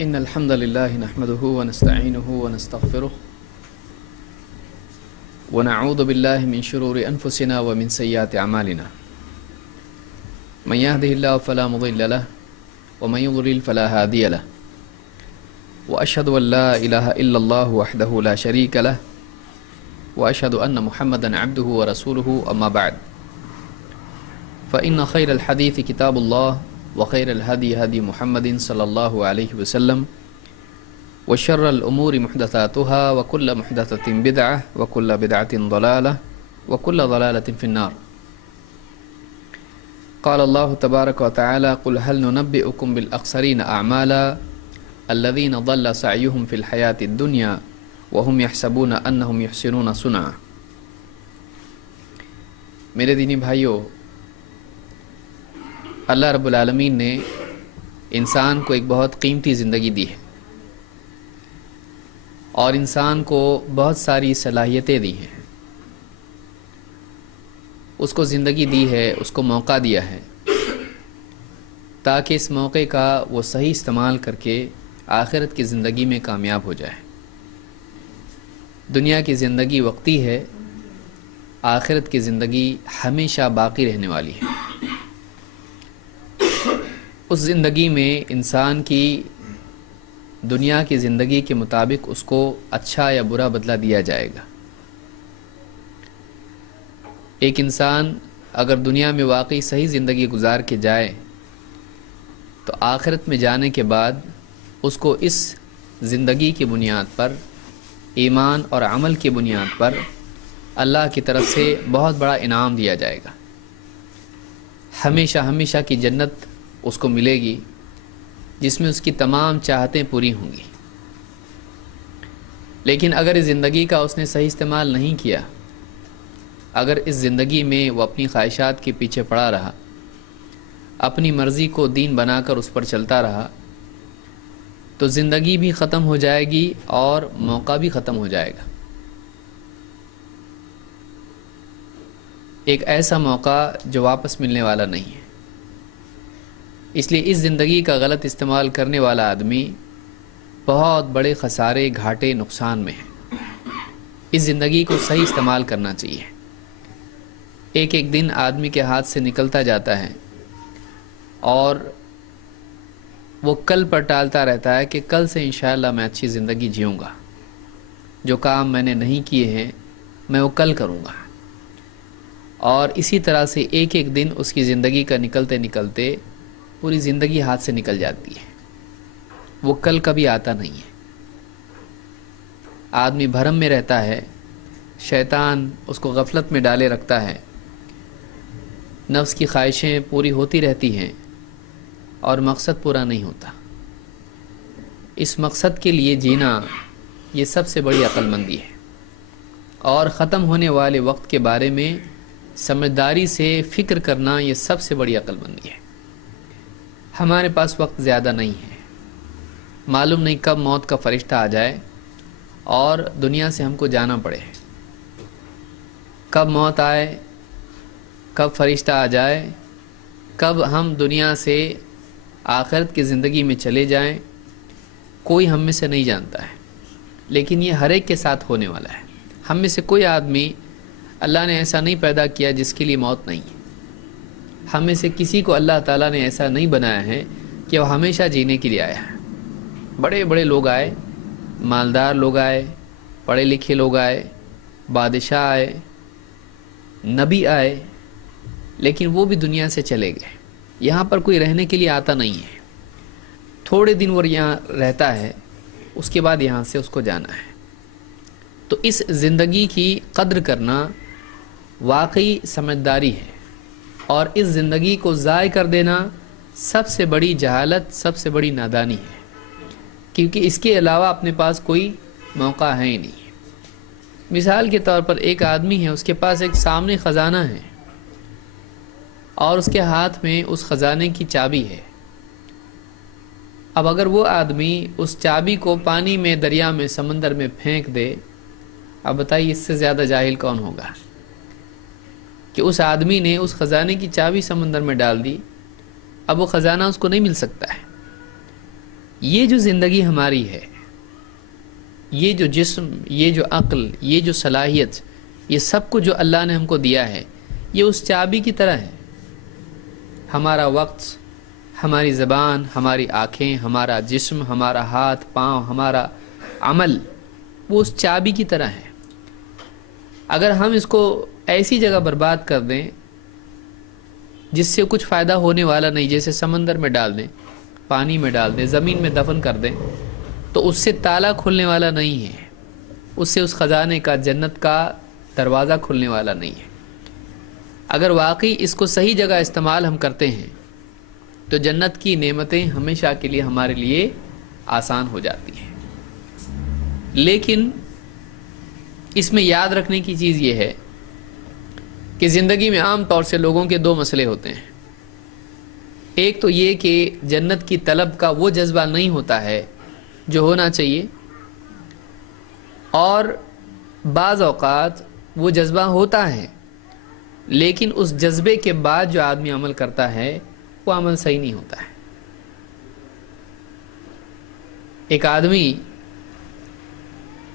إن الحمد لله نحمده ونستعينه ونستغفره ونعوذ بالله من شرور أنفسنا ومن سيئات أعمالنا من يهده الله فلا مضل له ومن يضلل فلا هادي له وأشهد أن لا إله إلا الله وحده لا شريك له وأشهد أن محمدا عبده ورسوله أما بعد فإن خير الحديث كتاب الله وخير الهدي هدي محمد صلى الله عليه وسلم وشر الأمور محدثاتها وكل محدثة بدعة وكل بدعة ضلالة وكل ضلالة في النار. قال الله تبارك وتعالى قل هل ننبئكم بالأخسرين أعمالا الذين ضل سعيهم في الحياة الدنيا وهم يحسبون أنهم يحسنون صنعا. میرے دینی بھائیوں، اللہ رب العالمین نے انسان کو ایک بہت قیمتی زندگی دی ہے اور انسان کو بہت ساری صلاحیتیں دی ہیں. اس کو زندگی دی ہے، اس کو موقع دیا ہے تاکہ اس موقع کا وہ صحیح استعمال کر کے آخرت کی زندگی میں کامیاب ہو جائے. دنیا کی زندگی وقتی ہے، آخرت کی زندگی ہمیشہ باقی رہنے والی ہے. اس زندگی میں انسان کی دنیا کی زندگی کے مطابق اس کو اچھا یا برا بدلہ دیا جائے گا. ایک انسان اگر دنیا میں واقعی صحیح زندگی گزار کے جائے تو آخرت میں جانے کے بعد اس کو اس زندگی کی بنیاد پر، ایمان اور عمل کی بنیاد پر اللہ کی طرف سے بہت بڑا انعام دیا جائے گا. ہمیشہ ہمیشہ کی جنت اس کو ملے گی جس میں اس کی تمام چاہتیں پوری ہوں گی. لیکن اگر اس زندگی کا اس نے صحیح استعمال نہیں کیا، اگر اس زندگی میں وہ اپنی خواہشات کے پیچھے پڑا رہا، اپنی مرضی کو دین بنا کر اس پر چلتا رہا، تو زندگی بھی ختم ہو جائے گی اور موقع بھی ختم ہو جائے گا. ایک ایسا موقع جو واپس ملنے والا نہیں ہے. اس لیے اس زندگی کا غلط استعمال کرنے والا آدمی بہت بڑے خسارے، گھاٹے، نقصان میں ہے. اس زندگی کو صحیح استعمال کرنا چاہیے. ایک ایک دن آدمی کے ہاتھ سے نکلتا جاتا ہے اور وہ کل پر ٹالتا رہتا ہے کہ کل سے انشاءاللہ میں اچھی زندگی جیوں گا، جو کام میں نے نہیں کیے ہیں میں وہ کل کروں گا. اور اسی طرح سے ایک ایک دن اس کی زندگی کا نکلتے نکلتے پوری زندگی ہاتھ سے نکل جاتی ہے. وہ کل کبھی آتا نہیں ہے. آدمی بھرم میں رہتا ہے، شیطان اس کو غفلت میں ڈالے رکھتا ہے، نفس کی خواہشیں پوری ہوتی رہتی ہیں اور مقصد پورا نہیں ہوتا. اس مقصد کے لیے جینا یہ سب سے بڑی عقل مندی ہے. اور ختم ہونے والے وقت کے بارے میں سمجھداری سے فکر کرنا یہ سب سے بڑی عقل مندی ہے. ہمارے پاس وقت زیادہ نہیں ہے. معلوم نہیں کب موت کا فرشتہ آ جائے اور دنیا سے ہم کو جانا پڑے. کب موت آئے، کب فرشتہ آ جائے، کب ہم دنیا سے آخرت کی زندگی میں چلے جائیں، کوئی ہم میں سے نہیں جانتا ہے. لیکن یہ ہر ایک کے ساتھ ہونے والا ہے. ہم میں سے کوئی آدمی اللہ نے ایسا نہیں پیدا کیا جس کے لیے موت نہیں ہے. ہم میں سے کسی کو اللہ تعالیٰ نے ایسا نہیں بنایا ہے کہ وہ ہمیشہ جینے کے لیے آیا ہے. بڑے بڑے لوگ آئے، مالدار لوگ آئے، پڑھے لکھے لوگ آئے، بادشاہ آئے، نبی آئے، لیکن وہ بھی دنیا سے چلے گئے. یہاں پر کوئی رہنے کے لیے آتا نہیں ہے. تھوڑے دن وہ یہاں رہتا ہے، اس کے بعد یہاں سے اس کو جانا ہے. تو اس زندگی کی قدر کرنا واقعی سمجھداری ہے، اور اس زندگی کو ضائع کر دینا سب سے بڑی جہالت، سب سے بڑی نادانی ہے. کیونکہ اس کے علاوہ اپنے پاس کوئی موقع ہے ہی نہیں. مثال کے طور پر ایک آدمی ہے، اس کے پاس ایک سامنے خزانہ ہے اور اس کے ہاتھ میں اس خزانے کی چابی ہے. اب اگر وہ آدمی اس چابی کو پانی میں، دریا میں، سمندر میں پھینک دے، اب بتائیے اس سے زیادہ جاہل کون ہوگا کہ اس آدمی نے اس خزانے کی چابی سمندر میں ڈال دی، اب وہ خزانہ اس کو نہیں مل سکتا ہے. یہ جو زندگی ہماری ہے، یہ جو جسم، یہ جو عقل، یہ جو صلاحیت، یہ سب کچھ جو اللہ نے ہم کو دیا ہے، یہ اس چابی کی طرح ہے۔ ہمارا وقت، ہماری زبان، ہماری آنکھیں، ہمارا جسم، ہمارا ہاتھ پاؤں، ہمارا عمل، وہ اس چابی کی طرح ہے۔ اگر ہم اس کو ایسی جگہ برباد کر دیں جس سے کچھ فائدہ ہونے والا نہیں، جیسے سمندر میں ڈال دیں، پانی میں ڈال دیں، زمین میں دفن کر دیں، تو اس سے تالا کھلنے والا نہیں ہے، اس سے اس خزانے کا، جنت کا دروازہ کھلنے والا نہیں ہے۔ اگر واقعی اس کو صحیح جگہ استعمال ہم کرتے ہیں تو جنت کی نعمتیں ہمیشہ کے لیے ہمارے لیے آسان ہو جاتی ہیں۔ لیکن اس میں یاد رکھنے کی چیز یہ ہے کہ زندگی میں عام طور سے لوگوں کے دو مسئلے ہوتے ہیں۔ ایک تو یہ کہ جنت کی طلب کا وہ جذبہ نہیں ہوتا ہے جو ہونا چاہیے، اور بعض اوقات وہ جذبہ ہوتا ہے لیکن اس جذبے کے بعد جو آدمی عمل کرتا ہے وہ عمل صحیح نہیں ہوتا ہے۔ ایک آدمی،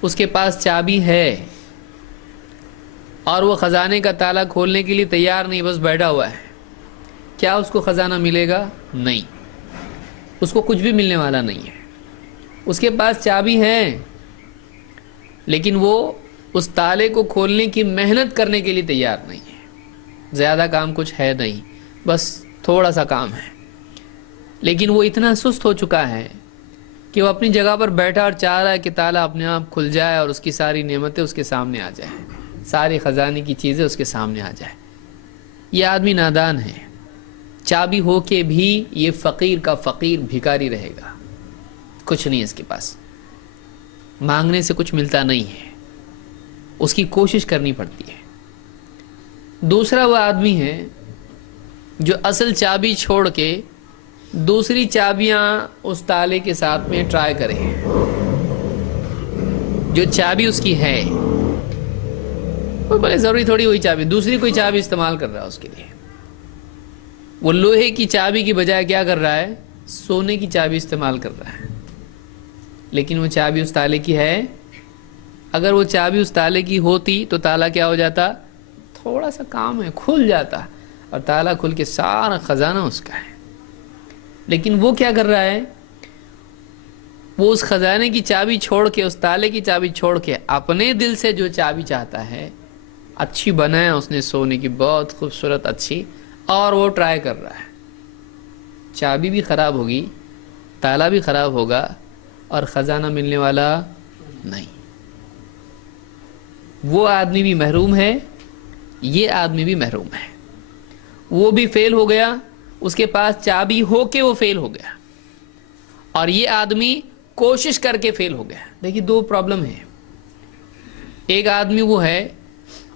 اس کے پاس چابی ہے اور وہ خزانے کا تالا کھولنے کے لیے تیار نہیں، بس بیٹھا ہوا ہے، کیا اس کو خزانہ ملے گا؟ نہیں، اس کو کچھ بھی ملنے والا نہیں ہے۔ اس کے پاس چابی ہے لیکن وہ اس تالے کو کھولنے کی محنت کرنے کے لیے تیار نہیں ہے۔ زیادہ کام کچھ ہے نہیں، بس تھوڑا سا کام ہے، لیکن وہ اتنا سست ہو چکا ہے کہ وہ اپنی جگہ پر بیٹھا اور چاہ رہا ہے کہ تالا اپنے آپ کھل جائے اور اس کی ساری نعمتیں اس کے سامنے آ جائیں، ساری خزانے کی چیزیں اس کے سامنے آ جائیں۔ یہ آدمی نادان ہے، چابی ہو کے بھی یہ فقیر کا فقیر بھکاری رہے گا، کچھ نہیں اس کے پاس، مانگنے سے کچھ ملتا نہیں ہے، اس کی کوشش کرنی پڑتی ہے۔ دوسرا وہ آدمی ہے جو اصل چابی چھوڑ کے دوسری چابیاں اس تالے کے ساتھ میں ٹرائی کرے، جو چابی اس کی ہے، وہ بولے ضروری تھوڑی وہی چابی، دوسری کوئی چابی استعمال کر رہا ہے اس کے لیے۔ وہ لوہے کی چابی کی بجائے کیا کر رہا ہے؟ سونے کی چابی استعمال کر رہا ہے، لیکن وہ چابی اس تالے کی ہے۔ اگر وہ چابی اس تالے کی ہوتی تو تالا کیا ہو جاتا؟ تھوڑا سا کام ہے، کھل جاتا، اور تالا کھل کے سارا خزانہ اس کا ہے۔ لیکن وہ کیا کر رہا ہے؟ وہ اس خزانے کی چابی چھوڑ کے، اس تالے کی چابی چھوڑ کے، اپنے دل سے جو چابی چاہتا ہے، اچھی بنایا اس نے سونے کی، بہت خوبصورت اچھی، اور وہ ٹرائی کر رہا ہے۔ چابی بھی خراب ہوگی، تالا بھی خراب ہوگا، اور خزانہ ملنے والا نہیں۔ وہ آدمی بھی محروم ہے، یہ آدمی بھی محروم ہے۔ وہ بھی فیل ہو گیا، اس کے پاس چابی ہو کے وہ فیل ہو گیا، اور یہ آدمی کوشش کر کے فیل ہو گیا۔ دیکھیے دو پرابلم ہیں۔ ایک آدمی وہ ہے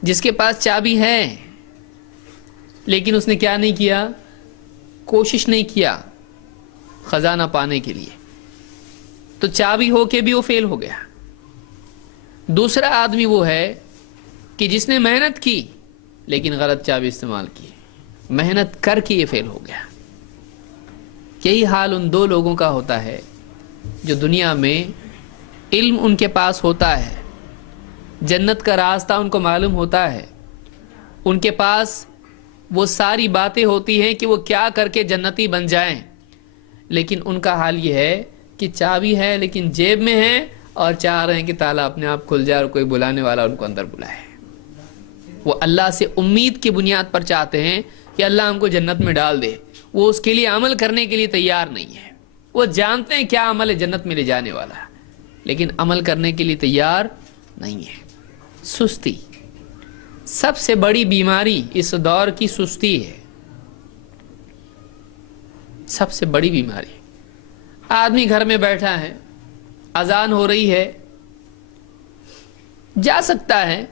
جس کے پاس چابی ہے لیکن اس نے کیا نہیں کیا؟ کوشش نہیں کیا خزانہ پانے کے لیے، تو چابی ہو کے بھی وہ فیل ہو گیا۔ دوسرا آدمی وہ ہے کہ جس نے محنت کی لیکن غلط چابی استعمال کی، محنت کر کے یہ فیل ہو گیا۔ یہی حال ان دو لوگوں کا ہوتا ہے جو دنیا میں علم ان کے پاس ہوتا ہے، جنت کا راستہ ان کو معلوم ہوتا ہے، ان کے پاس وہ ساری باتیں ہوتی ہیں کہ وہ کیا کر کے جنتی بن جائیں، لیکن ان کا حال یہ ہے کہ چابی ہے لیکن جیب میں ہے، اور چاہ رہے ہیں کہ تالا اپنے آپ کھل جائے اور کوئی بلانے والا ان کو اندر بلائے۔ وہ اللہ سے امید کی بنیاد پر چاہتے ہیں کہ اللہ ہم کو جنت میں ڈال دے، وہ اس کے لیے عمل کرنے کے لیے تیار نہیں ہے۔ وہ جانتے ہیں کیا عمل ہے جنت میں لے جانے والا، لیکن عمل کرنے کے لیے تیار نہیں ہے۔ سستی سب سے بڑی بیماری اس دور کی سستی ہے، سب سے بڑی بیماری۔ آدمی گھر میں بیٹھا ہے، اذان ہو رہی ہے، جا سکتا ہے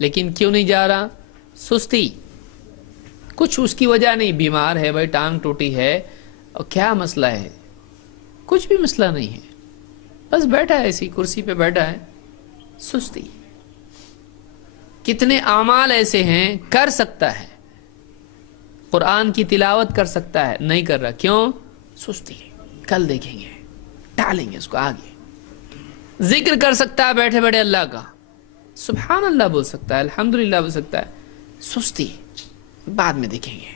لیکن کیوں نہیں جا رہا؟ سستی۔ کچھ اس کی وجہ نہیں، بیمار ہے بھائی، ٹانگ ٹوٹی ہے، اور کیا مسئلہ ہے؟ کچھ بھی مسئلہ نہیں ہے، بس بیٹھا ہے ایسی کرسی پہ بیٹھا ہے، سستی۔ کتنے اعمال ایسے ہیں کر سکتا ہے، قرآن کی تلاوت کر سکتا ہے، نہیں کر رہا، کیوں؟ سستی۔ کل دیکھیں گے ٹالیں گے اس کو آگے. ذکر کر سکتا ہے بیٹھے بیٹھے اللہ کا, سبحان اللہ بول سکتا ہے, الحمدللہ بول سکتا ہے, سستی بعد میں دیکھیں گے,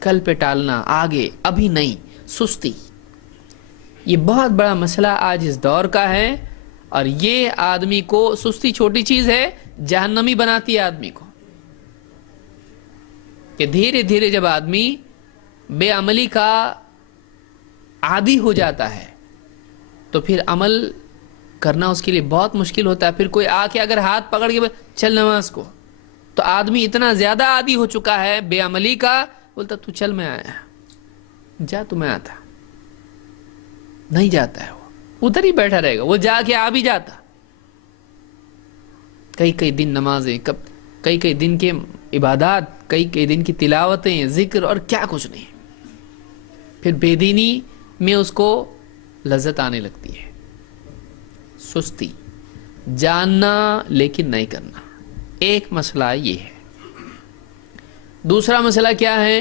کل پہ ٹالنا, آگے ابھی نہیں, سستی. یہ بہت بڑا مسئلہ آج اس دور کا ہے, اور یہ آدمی کو, سستی چھوٹی چیز ہے, جہنمی بناتی ہے آدمی کو. کہ دھیرے دھیرے جب آدمی بے عملی کا عادی ہو جاتا ہے تو پھر عمل کرنا اس کے لیے بہت مشکل ہوتا ہے. پھر کوئی آ کے اگر ہاتھ پکڑ کے چل نماز کو, تو آدمی اتنا زیادہ عادی ہو چکا ہے بے عملی کا, بولتا تو چل میں آیا, جا تو میں آتا, نہیں جاتا ہے, وہ ادھر ہی بیٹھا رہے گا, وہ جا کے آ بھی جاتا. کئی کئی دن نمازیں, کئی کئی دن کے عبادات, کئی کئی دن کی تلاوتیں, ذکر اور کیا کچھ نہیں. پھر بے دینی میں اس کو لذت آنے لگتی ہے. سستی, جاننا لیکن نہیں کرنا, ایک مسئلہ یہ ہے. دوسرا مسئلہ کیا ہے؟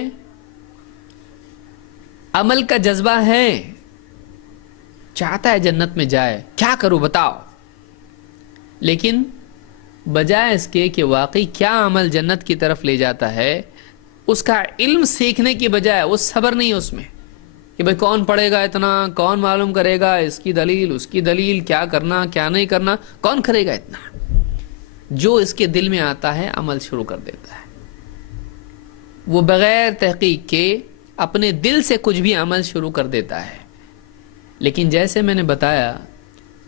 عمل کا جذبہ ہے, چاہتا ہے جنت میں جائے, کیا کروں بتاؤ, لیکن بجائے اس کے کہ واقعی کیا عمل جنت کی طرف لے جاتا ہے, اس کا علم سیکھنے کی بجائے وہ صبر نہیں اس میں کہ بھئی کون پڑھے گا اتنا, کون معلوم کرے گا, اس کی دلیل اس کی دلیل, کیا کرنا کیا نہیں کرنا, کون کرے گا اتنا. جو اس کے دل میں آتا ہے عمل شروع کر دیتا ہے. وہ بغیر تحقیق کے اپنے دل سے کچھ بھی عمل شروع کر دیتا ہے. لیکن جیسے میں نے بتایا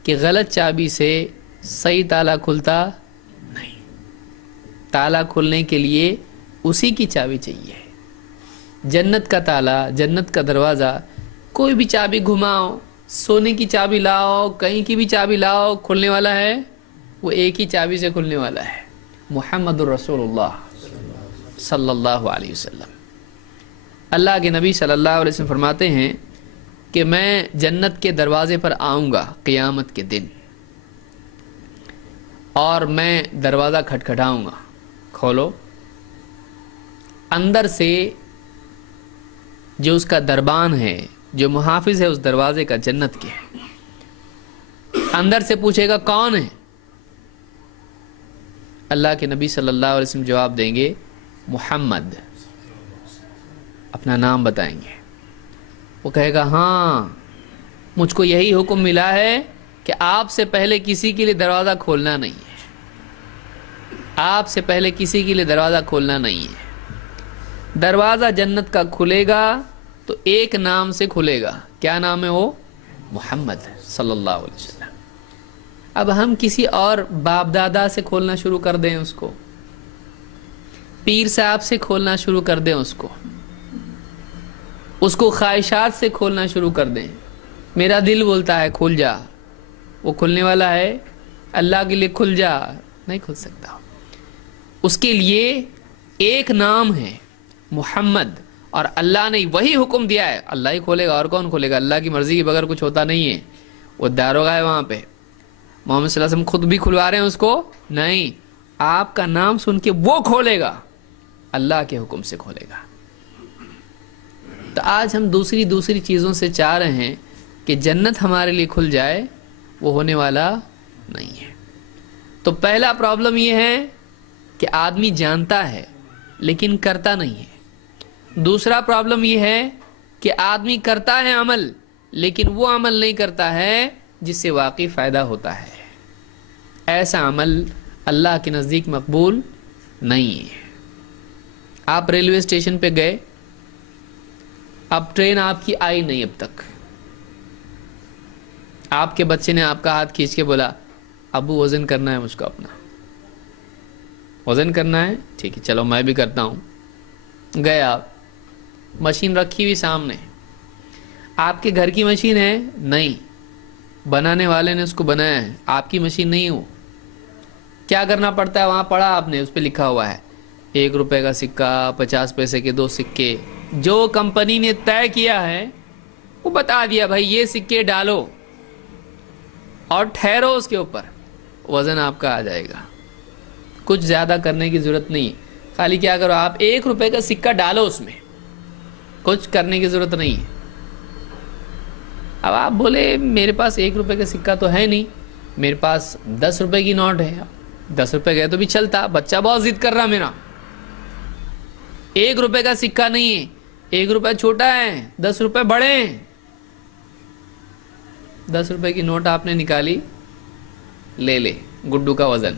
کہ غلط چابی سے صحیح تالا کھلتا نہیں. تالا کھلنے کے لیے اسی کی چابی چاہیے. جنت کا تالا, جنت کا دروازہ, کوئی بھی چابی گھماؤ, سونے کی چابی لاؤ, کہیں کی بھی چابی لاؤ, کھلنے والا ہے وہ ایک ہی چابی سے کھلنے والا ہے, محمد الرسول اللہ صلی اللہ علیہ وسلم. اللہ کے نبی صلی اللہ علیہ وسلم فرماتے ہیں کہ میں جنت کے دروازے پر آؤں گا قیامت کے دن, اور میں دروازہ کھٹکھٹاؤں گا, کھولو. اندر سے جو اس کا دربان ہے, جو محافظ ہے اس دروازے کا جنت کے, اندر سے پوچھے گا کون ہے؟ اللہ کے نبی صلی اللہ علیہ وسلم جواب دیں گے محمد, اپنا نام بتائیں گے. وہ کہے گا ہاں مجھ کو یہی حکم ملا ہے کہ آپ سے پہلے کسی کے لیے دروازہ کھولنا نہیں ہے, آپ سے پہلے کسی کے لیے دروازہ کھولنا نہیں ہے. دروازہ جنت کا کھلے گا تو ایک نام سے کھلے گا, کیا نام ہے وہ؟ محمد صلی اللہ علیہ وسلم. اب ہم کسی اور باپ دادا سے کھولنا شروع کر دیں, اس کو پیر صاحب سے کھولنا شروع کر دیں, اس کو خواہشات سے کھولنا شروع کر دیں. میرا دل بولتا ہے کھل جا, وہ کھلنے والا ہے؟ اللہ کے لیے کھل جا, نہیں کھل سکتا. اس کے لیے ایک نام ہے محمد, اور اللہ نے وہی حکم دیا ہے, اللہ ہی کھولے گا, اور کون کھولے گا؟ اللہ کی مرضی کے بغیر کچھ ہوتا نہیں ہے. وہ داروغہ ہے وہاں پہ, محمد صلی اللہ علیہ وسلم خود بھی کھلوا رہے ہیں اس کو نہیں, آپ کا نام سن کے وہ کھولے گا, اللہ کے حکم سے کھولے گا. تو آج ہم دوسری چیزوں سے چاہ رہے ہیں کہ جنت ہمارے لیے کھل جائے, وہ ہونے والا نہیں ہے. تو پہلا پرابلم یہ ہے کہ آدمی جانتا ہے لیکن کرتا نہیں ہے. دوسرا پرابلم یہ ہے کہ آدمی کرتا ہے عمل, لیکن وہ عمل نہیں کرتا ہے جس سے واقعی فائدہ ہوتا ہے. ایسا عمل اللہ کے نزدیک مقبول نہیں ہے. آپ ریلوے اسٹیشن پہ گئے, اب ٹرین آپ کی آئی نہیں, اب تک آپ کے بچے نے آپ کا ہاتھ کھینچ کے بولا ابو وزن کرنا ہے مجھ کو, اپنا وزن کرنا ہے, ٹھیک ہے چلو میں بھی کرتا ہوں. گئے آپ, مشین رکھی ہوئی سامنے, آپ کے گھر کی مشین ہے نہیں, بنانے والے نے اس کو بنایا ہے, آپ کی مشین نہیں ہو. کیا کرنا پڑتا ہے؟ وہاں پڑھا آپ نے, اس پہ لکھا ہوا ہے 1 روپے کا سکہ, 50 پیسے کے 2 سکے. جو کمپنی نے طے کیا ہے وہ بتا دیا بھائی یہ سکے ڈالو اور ٹھہرو, اس کے اوپر وزن آپ کا آ جائے گا. کچھ زیادہ کرنے کی ضرورت نہیں, خالی کیا کرو آپ 1 روپے کا سکہ ڈالو اس میں, کچھ کرنے کی ضرورت نہیں ہے. اب آپ بولے میرے پاس 1 روپے کا سکہ تو ہے نہیں, میرے پاس 10 روپے کی نوٹ ہے. 10 روپے گئے تو بھی چلتا, بچہ بہت ضد کر رہا میرا. 1 روپے کا سکہ نہیں ہے, 1 روپے چھوٹا ہے, 10 روپے بڑے ہیں. 10 روپے کی نوٹ آپ نے نکالی, لے لے گڈو کا وزن.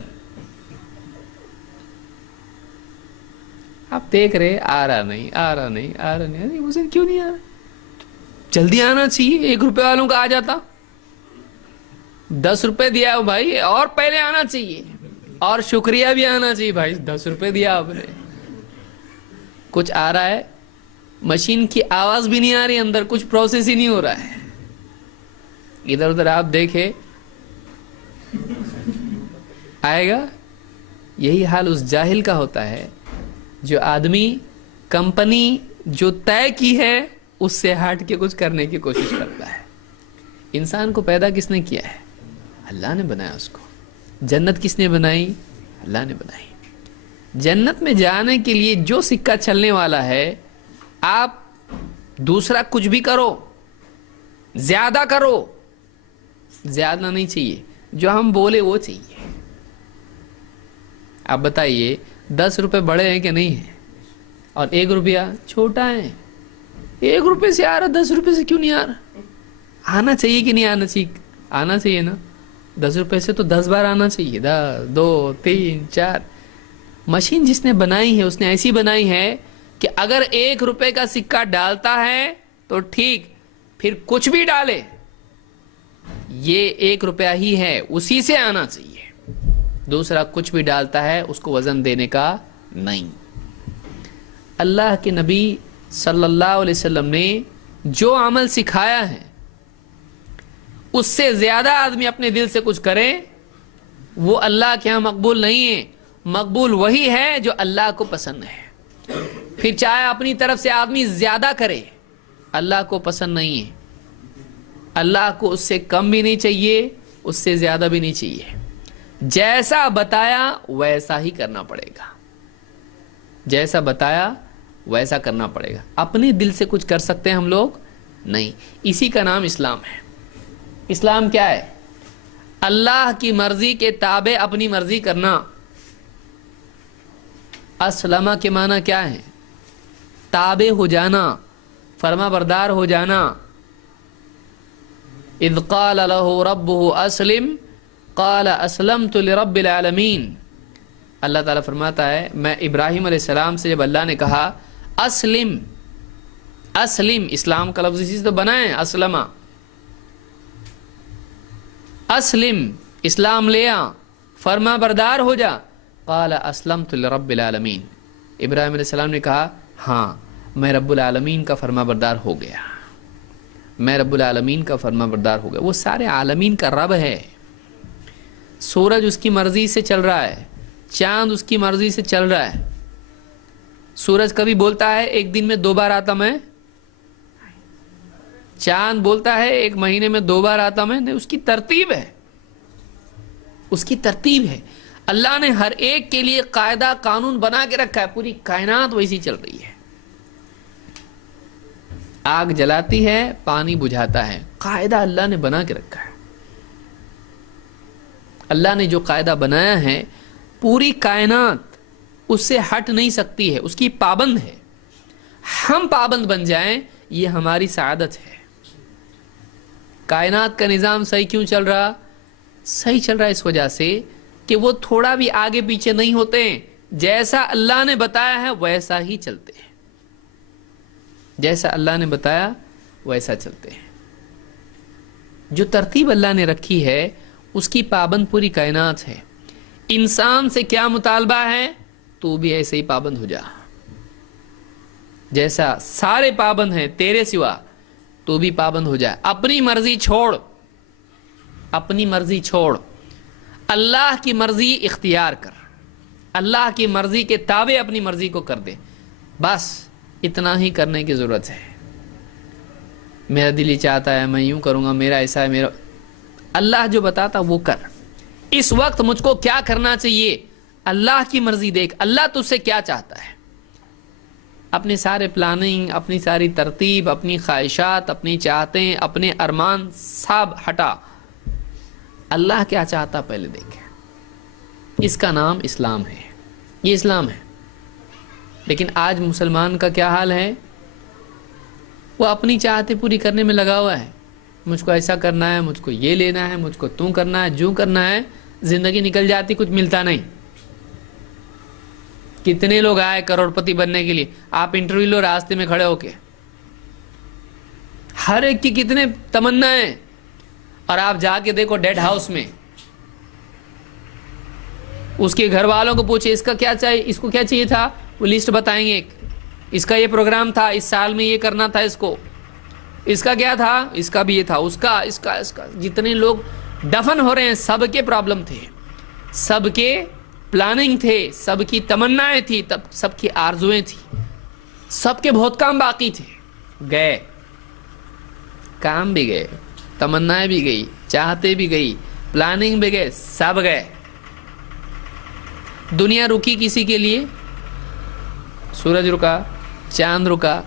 آپ دیکھ رہے آ رہا نہیں, آ رہا نہیں, آ رہا نہیں, وزن کیوں نہیں آ رہا؟ جلدی آنا چاہیے. 1 روپے والوں کا آ جاتا. 10 روپے دیا ہو بھائی, اور پہلے آنا چاہیے, اور شکریہ بھی آنا چاہیے بھائی. 10 روپے دیا آپ نے, کچھ آ رہا ہے, مشین کی آواز بھی نہیں آ رہی, اندر کچھ پروسیس ہی نہیں ہو رہا ہے. ادھر ادھر آپ دیکھے آئے گا. یہی حال اس جاہل کا ہوتا ہے جو آدمی کمپنی جو طے کی ہے اس سے ہٹ کے کچھ کرنے کی کوشش کرتا ہے. انسان کو پیدا کس نے کیا ہے؟ اللہ نے بنایا اس کو. جنت کس نے بنائی؟ اللہ نے بنائی. جنت میں جانے کے لیے جو سکہ چلنے والا ہے, آپ دوسرا کچھ بھی کرو, زیادہ کرو, زیادہ نہیں چاہیے, جو ہم بولے وہ چاہیے. آپ بتائیے 10 روپے بڑے ہیں کہ نہیں ہیں, اور 1 روپیہ چھوٹا ہے. 1 روپے سے آ رہا, 10 روپے سے کیوں نہیں آ رہا؟ آنا چاہیے کہ نہیں آنا چاہیے؟ آنا چاہیے نا. 10 روپے سے تو 10 بار آنا چاہیے. 10 2 3 4. مشین جس نے بنائی ہے اس نے ایسی بنائی ہے کہ اگر 1 روپے کا سکہ ڈالتا ہے تو ٹھیک, پھر کچھ بھی ڈالے یہ 1 روپیہ ہی ہے, اسی سے آنا چاہیے. دوسرا کچھ بھی ڈالتا ہے اس کو وزن دینے کا نہیں. اللہ کے نبی صلی اللہ علیہ وسلم نے جو عمل سکھایا ہے اس سے زیادہ آدمی اپنے دل سے کچھ کرے وہ اللہ کے ہاں مقبول نہیں ہے. مقبول وہی ہے جو اللہ کو پسند ہے. پھر چاہے اپنی طرف سے آدمی زیادہ کرے, اللہ کو پسند نہیں ہے. اللہ کو اس سے کم بھی نہیں چاہیے, اس سے زیادہ بھی نہیں چاہیے. جیسا بتایا ویسا ہی کرنا پڑے گا. جیسا بتایا ویسا کرنا پڑے گا. اپنے دل سے کچھ کر سکتے ہیں ہم لوگ؟ نہیں. اسی کا نام اسلام ہے. اسلام کیا ہے؟ اللہ کی مرضی کے تابع اپنی مرضی کرنا. اسلمہ کے معنی کیا ہے؟ تابع ہو جانا, فرما بردار ہو جانا. اذ قال له ربه اسلم قال اسلمت لرب العالمین. اللہ تعالیٰ فرماتا ہے میں ابراہیم علیہ السلام سے جب اللہ نے کہا اسلم, اسلم, اسلام کا لفظ اسی سے تو بنا ہے, اسلمہ, اسلم, اسلام لے آ, فرما بردار ہو جا. قال اسلمت لرب العالمین. ابراہیم علیہ السلام نے کہا ہاں میں رب العالمین کا فرما بردار ہو گیا, میں رب العالمین کا فرما بردار ہو گیا. وہ سارے عالمین کا رب ہے. سورج اس کی مرضی سے چل رہا ہے, چاند اس کی مرضی سے چل رہا ہے. سورج کبھی بولتا ہے 1 دن میں 2 بار آتا میں, چاند بولتا ہے 1 مہینے میں 2 بار آتا میں. نہیں, اس کی ترتیب ہے, اس کی ترتیب ہے. اللہ نے ہر ایک کے لیے قاعدہ قانون بنا کے رکھا ہے. پوری کائنات ویسی چل رہی ہے. آگ جلاتی ہے, پانی بجھاتا ہے, قاعدہ اللہ نے بنا کے رکھا ہے. اللہ نے جو قاعدہ بنایا ہے پوری کائنات اس سے ہٹ نہیں سکتی ہے, اس کی پابند ہے. ہم پابند بن جائیں یہ ہماری سعادت ہے. کائنات کا نظام صحیح کیوں چل رہا؟ صحیح چل رہا ہے اس وجہ سے کہ وہ تھوڑا بھی آگے پیچھے نہیں ہوتے ہیں. جیسا اللہ نے بتایا ہے ویسا ہی چلتے ہیں. جیسا اللہ نے بتایا ویسا چلتے ہیں. جو ترتیب اللہ نے رکھی ہے اس کی پابند پوری کائنات ہے. انسان سے کیا مطالبہ ہے؟ تو بھی ایسے ہی پابند ہو جا. جیسا سارے پابند ہیں تیرے سوا, تو بھی پابند ہو جائے. اپنی مرضی چھوڑ, اپنی مرضی چھوڑ, اللہ کی مرضی اختیار کر. اللہ کی مرضی کے تابع اپنی مرضی کو کر دے. بس اتنا ہی کرنے کی ضرورت ہے. میرا دل ہی چاہتا ہے میں یوں کروں گا, میرا ایسا ہے, میرا اللہ جو بتاتا وہ کر. اس وقت مجھ کو کیا کرنا چاہیے؟ اللہ کی مرضی دیکھ. اللہ تجھ سے کیا چاہتا ہے؟ اپنے سارے پلاننگ، اپنی ساری ترتیب، اپنی خواہشات، اپنی چاہتیں، اپنے ارمان سب ہٹا، اللہ کیا چاہتا پہلے دیکھیں. اس کا نام اسلام ہے، یہ اسلام ہے. لیکن آج مسلمان کا کیا حال ہے؟ وہ اپنی چاہتے پوری کرنے میں لگا ہوا ہے. مجھ کو ایسا کرنا ہے، مجھ کو یہ لینا ہے، مجھ کو توں کرنا ہے، جو کرنا ہے. زندگی نکل جاتی، کچھ ملتا نہیں. کتنے لوگ آئے کروڑپتی بننے کے لیے، آپ انٹرویو لو راستے میں کھڑے ہو کے، ہر ایک کی کتنے تمنا ہے. اور آپ جا کے دیکھو ڈیڈ ہاؤس میں، اس کے گھر والوں کو پوچھے اس کا کیا چاہیے، اس کو کیا چاہیے تھا، وہ لسٹ بتائیں گے. ایک اس کا یہ پروگرام تھا، اس سال میں یہ کرنا تھا، اس کا کیا تھا، اس کا بھی یہ تھا، اس کا. جتنے لوگ دفن ہو رہے ہیں سب کے پرابلم تھے، سب کے پلاننگ تھے، سب کی تمنائیں تھی، سب کی آرزویں تھی، سب کے بہت کام باقی تھے. گئے، کام بھی گئے، تمنائیں بھی گئی، چاہتے بھی گئی، پلاننگ بھی گئے، سب گئے. دنیا رکی کسی کے لیے؟ سورج رکا، چاند رکا،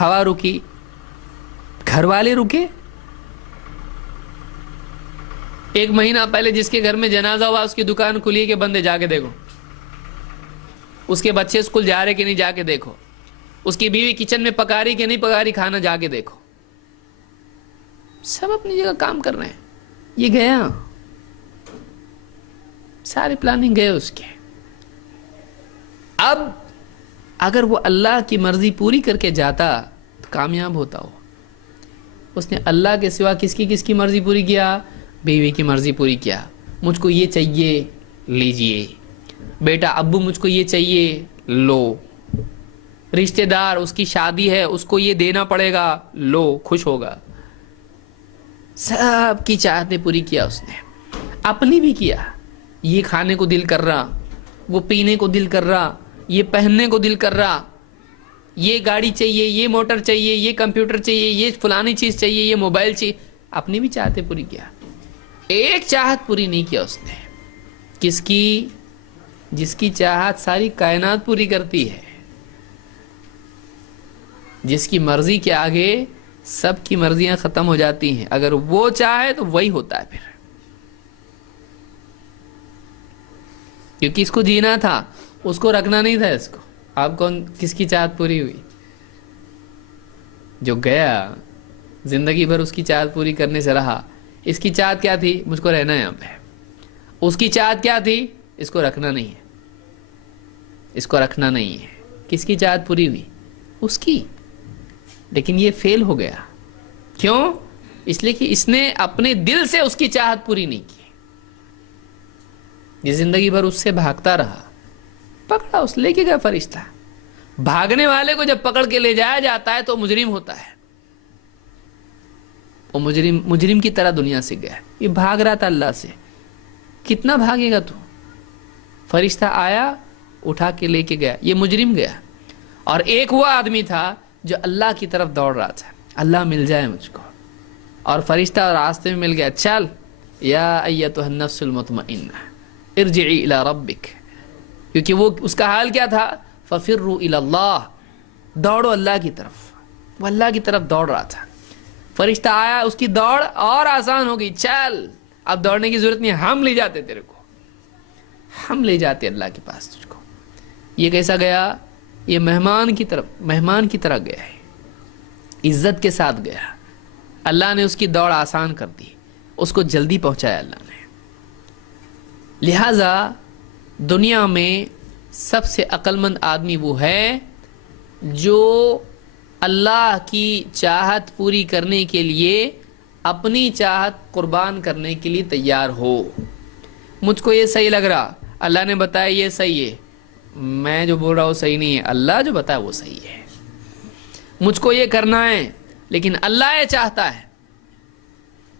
ہوا رکی، گھر والے رکے. ایک مہینہ پہلے جس کے گھر میں جنازہ ہوا اس کی دکان کھلی کہ بندے جا کے دیکھو، اس کے بچے اسکول جا رہے کہ نہیں جا کے دیکھو، اس کی بیوی کچن میں پکا رہی کہ نہیں پکا رہی کھانا جا کے دیکھو. سب اپنی جگہ کام کر رہے ہیں. یہ گیا، ساری پلاننگ گئے اس کے. اب اگر وہ اللہ کی مرضی پوری کر کے جاتا تو کامیاب ہوتا ہو. اس نے اللہ کے سوا کس کی مرضی پوری کیا؟ بیوی کی مرضی پوری کیا. مجھ کو یہ چاہیے، لیجئے. بیٹا ابو مجھ کو یہ چاہیے، لو. رشتہ دار اس کی شادی ہے، اس کو یہ دینا پڑے گا، لو، خوش ہوگا. سب کی چاہتے پوری کیا اس نے، اپنی بھی کیا. یہ کھانے کو دل کر رہا، وہ پینے کو دل کر رہا، یہ پہننے کو دل کر رہا، یہ گاڑی چاہیے، یہ موٹر چاہیے، یہ کمپیوٹر چاہیے، یہ فلانی چیز چاہیے، یہ موبائل چاہیے. اپنی بھی چاہتے پوری کیا. ایک چاہت پوری نہیں کیا اس نے. کس کی؟ جس کی چاہت ساری کائنات پوری کرتی ہے، جس کی مرضی کے آگے سب کی مرضیاں ختم ہو جاتی ہیں. اگر وہ چاہے تو وہی ہوتا ہے پھر. کیونکہ اس کو جینا تھا، اس کو رکھنا نہیں تھا. اس کو آپ کون، کس کی چاہت پوری ہوئی؟ جو گیا زندگی بھر اس کی چاہت پوری کرنے سے رہا. اس کی چاہت کیا تھی؟ مجھ کو رہنا ہے یہاں پہ. اس کی چاہت کیا تھی؟ اس کو رکھنا نہیں ہے، اس کو رکھنا نہیں ہے. کس کی چاہت پوری ہوئی؟ اس کی. لیکن یہ فیل ہو گیا. کیوں؟ اس لیے کہ اس نے اپنے دل سے اس کی چاہت پوری نہیں کی. یہ زندگی بھر اس سے بھاگتا رہا. پکڑا، اس لے کے گیا فرشتہ. بھاگنے والے کو جب پکڑ کے لے جایا جاتا ہے تو مجرم ہوتا ہے. وہ مجرم کی طرح دنیا سے گیا. یہ بھاگ رہا تھا اللہ سے. کتنا بھاگے گا تو؟ فرشتہ آیا، اٹھا کے لے کے گیا. یہ مجرم گیا. اور ایک وہ آدمی تھا جو اللہ کی طرف دوڑ رہا تھا، اللہ مل جائے مجھ کو. اور فرشتہ راستے میں مل گیا. چل یا ایتھا النفس المطمئنہ ارجعی الی ربک. کیونکہ وہ اس کا حال کیا تھا؟ ففروا الی اللہ، دوڑو اللہ کی طرف. وہ اللہ کی طرف دوڑ رہا تھا. فرشتہ آیا، اس کی دوڑ اور آسان ہو گئی. چل، اب دوڑنے کی ضرورت نہیں، ہم لے جاتے تیرے کو، ہم لے جاتے اللہ کے پاس تجھ کو. یہ کیسا گیا؟ یہ مہمان کی طرح گیا ہے، عزت کے ساتھ گیا. اللہ نے اس کی دوڑ آسان کر دی، اس کو جلدی پہنچایا اللہ نے. لہذا دنیا میں سب سے عقل مند آدمی وہ ہے جو اللہ کی چاہت پوری کرنے کے لیے اپنی چاہت قربان کرنے کے لیے تیار ہو. مجھ کو یہ صحیح لگ رہا، اللہ نے بتایا یہ صحیح ہے، میں جو بول رہا ہوں صحیح نہیں ہے، اللہ جو بتایا وہ صحیح ہے. مجھ کو یہ کرنا ہے لیکن اللہ یہ چاہتا ہے،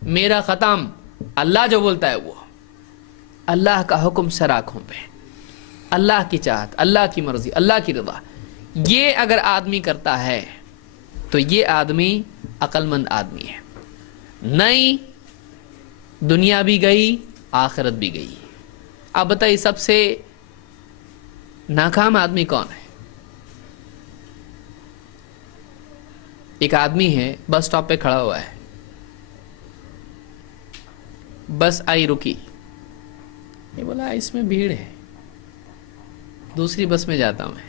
میرا ختم. اللہ جو بولتا ہے وہ، اللہ کا حکم سر آنکھوں پہ، اللہ کی چاہت، اللہ کی مرضی، اللہ کی رضا. یہ اگر آدمی کرتا ہے تو یہ آدمی عقل مند آدمی ہے. نہیں، دنیا بھی گئی، آخرت بھی گئی. اب بتائیے سب سے ناکام آدمی کون ہے؟ ایک آدمی ہے بس سٹاپ پہ کھڑا ہوا ہے, بس آئی رکی, یہ بولا اس میں بھیڑ ہے, دوسری بس میں جاتا ہوں میں.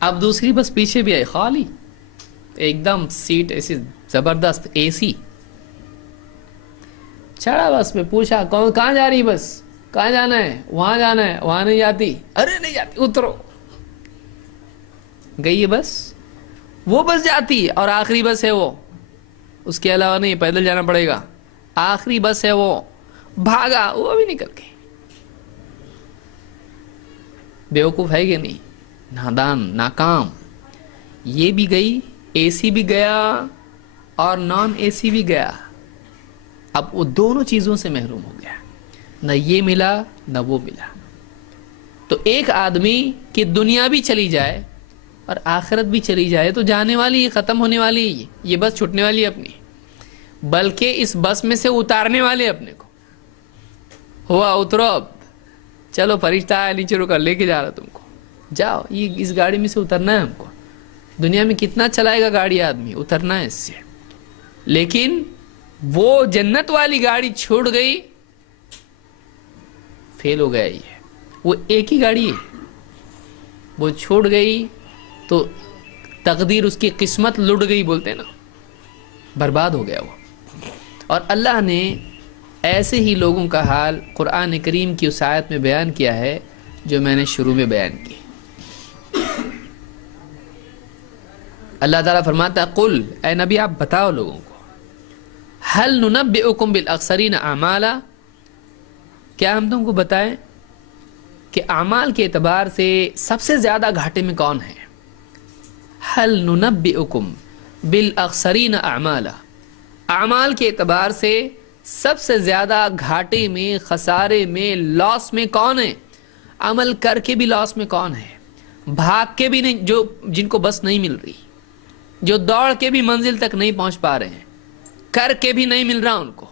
اب دوسری بس پیچھے بھی آئی, خالی, ایک دم سیٹ ایسی زبردست اے سی. چڑھا بس میں, پوچھا کون کہاں جا رہی بس, کہاں جانا ہے, وہاں جانا ہے, وہاں نہیں جاتی, ارے نہیں جاتی, اترو. گئی ہے بس, وہ بس جاتی اور آخری بس ہے وہ, اس کے علاوہ نہیں, پیدل جانا پڑے گا, آخری بس ہے وہ. بھاگا, وہ بھی نکل گئی. بیوقوف ہے کہ نہیں, نادان, ناکام. یہ بھی گئی, اے سی بھی گیا اور نان اے سی بھی گیا. اب وہ دونوں چیزوں سے محروم ہو گیا, نہ یہ ملا نہ وہ ملا. تو ایک آدمی کی دنیا بھی چلی جائے اور آخرت بھی چلی جائے تو جانے والی, ختم ہونے والی, یہ بس چھوٹنے والی اپنی, بلکہ اس بس میں سے اتارنے والے اپنے کو. ہوا اترو, اب چلو فرشتہ آیا نیچے رکا, لے کے جا رہا تم کو, جاؤ, یہ اس گاڑی میں سے اترنا ہے ہم کو. دنیا میں کتنا چلائے گا گاڑی آدمی, اترنا ہے اس سے. لیکن وہ جنت والی گاڑی چھوڑ گئی, فیل ہو گیا. یہ وہ ایک ہی گاڑی ہے, وہ چھوڑ گئی تو تقدیر, اس کی قسمت لٹ گئی بولتے ہیں نا, برباد ہو گیا وہ. اور اللہ نے ایسے ہی لوگوں کا حال قرآن کریم کی اس آیت میں بیان کیا ہے جو میں نے شروع میں بیان کی. اللہ تعالیٰ فرماتا ہے, قل, اے نبی آپ بتاؤ لوگوں کو, هل ننبئکم بالاخسرین اعمالا, کیا ہم تم کو بتائیں کہ اعمال کے اعتبار سے سب سے زیادہ گھاٹے میں کون ہے. هل ننبئکم بالاخسرین اعمالا, اعمال کے اعتبار سے سب سے زیادہ گھاٹے میں, خسارے میں, لاس میں کون ہے. عمل کر کے بھی لاس میں کون ہے, بھاگ کے بھی نہیں, جو جن کو بس نہیں مل رہی, جو دوڑ کے بھی منزل تک نہیں پہنچ پا رہے ہیں, کر کے بھی نہیں مل رہا ان کو.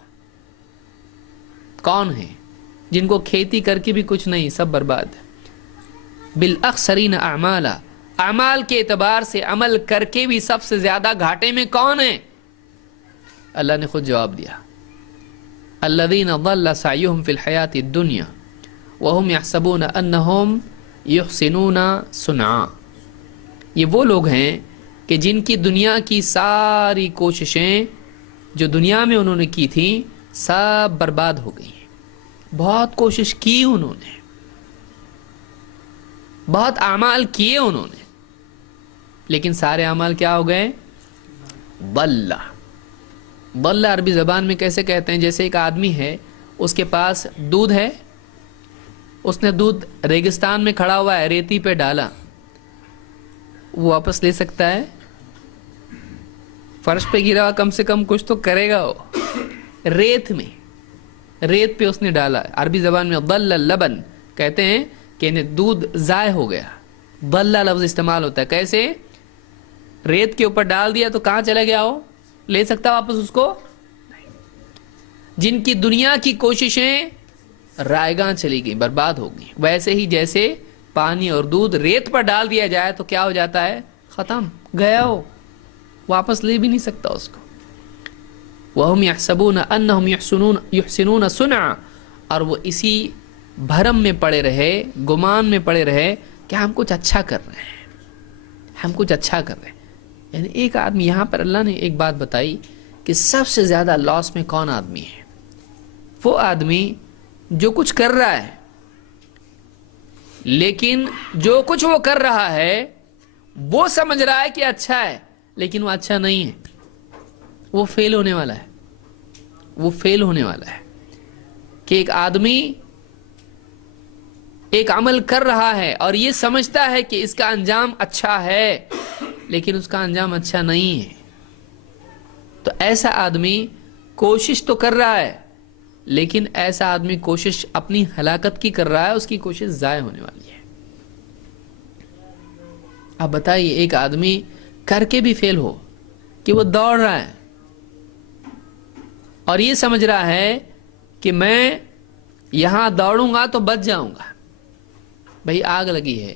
کون ہے جن کو کھیتی کر کے بھی کچھ نہیں, سب برباد. بالاخسرین اعمالا, اعمال کے اعتبار سے عمل کر کے بھی سب سے زیادہ گھاٹے میں کون ہے. اللہ نے خود جواب دیا, الذین ضل سعیہم فی الحیاۃ الدنیا وہم یحسبون انہم یحسنون صنعا. یہ وہ لوگ ہیں کہ جن کی دنیا کی ساری کوششیں جو دنیا میں انہوں نے کی تھیں سب برباد ہو گئی ہیں. بہت کوشش کی انہوں نے, بہت اعمال کیے انہوں نے, لیکن سارے اعمال کیا ہو گئے, ضل. ضل عربی زبان میں کیسے کہتے ہیں, جیسے ایک آدمی ہے, اس کے پاس دودھ ہے, اس نے دودھ ریگستان میں کھڑا ہوا ہے, ریتی پہ ڈالا, وہ واپس لے سکتا ہے؟ فرش پہ گرا ہوا کم سے کم کچھ تو کرے گا وہ. ریت میں, ریت پہ اس نے ڈالا. عربی زبان میں ضل اللبن کہتے ہیں کہ دودھ ضائع ہو گیا. ضل لفظ استعمال ہوتا ہے, کیسے, ریت کے اوپر ڈال دیا تو کہاں چلا گیا, وہ لے سکتا واپس اس کو نہیں. جن کی دنیا کی کوششیں رائگاں چلی گئی, برباد ہو گئی, ویسے ہی جیسے پانی اور دودھ ریت پر ڈال دیا جائے تو کیا ہو جاتا ہے, ختم, گیا ہو, واپس لے بھی نہیں سکتا اس کو. وَهُمْ يَحْسَبُونَ أَنَّهُمْ يُحْسِنُونَ صُنْعًا, اور وہ اسی بھرم میں پڑے رہے, گمان میں پڑے رہے کہ ہم کچھ اچھا کر رہے ہیں, ہم کچھ اچھا کر رہے ہیں. یعنی ایک آدمی, یہاں پر اللہ نے ایک بات بتائی کہ سب سے زیادہ لاس میں کون آدمی ہے. وہ آدمی جو کچھ کر رہا ہے, لیکن جو کچھ وہ کر رہا ہے وہ سمجھ رہا ہے کہ اچھا ہے, لیکن وہ اچھا نہیں ہے, وہ فیل ہونے والا ہے. وہ فیل ہونے والا ہے کہ ایک آدمی ایک عمل کر رہا ہے اور یہ سمجھتا ہے کہ اس کا انجام اچھا ہے, لیکن اس کا انجام اچھا نہیں ہے. تو ایسا آدمی کوشش تو کر رہا ہے, لیکن ایسا آدمی کوشش اپنی ہلاکت کی کر رہا ہے, اس کی کوشش ضائع ہونے والی ہے. اب بتائیے, ایک آدمی کر کے بھی فیل ہو کہ وہ دوڑ رہا ہے اور یہ سمجھ رہا ہے کہ میں یہاں دوڑوں گا تو بچ جاؤں گا. بھئی آگ لگی ہے,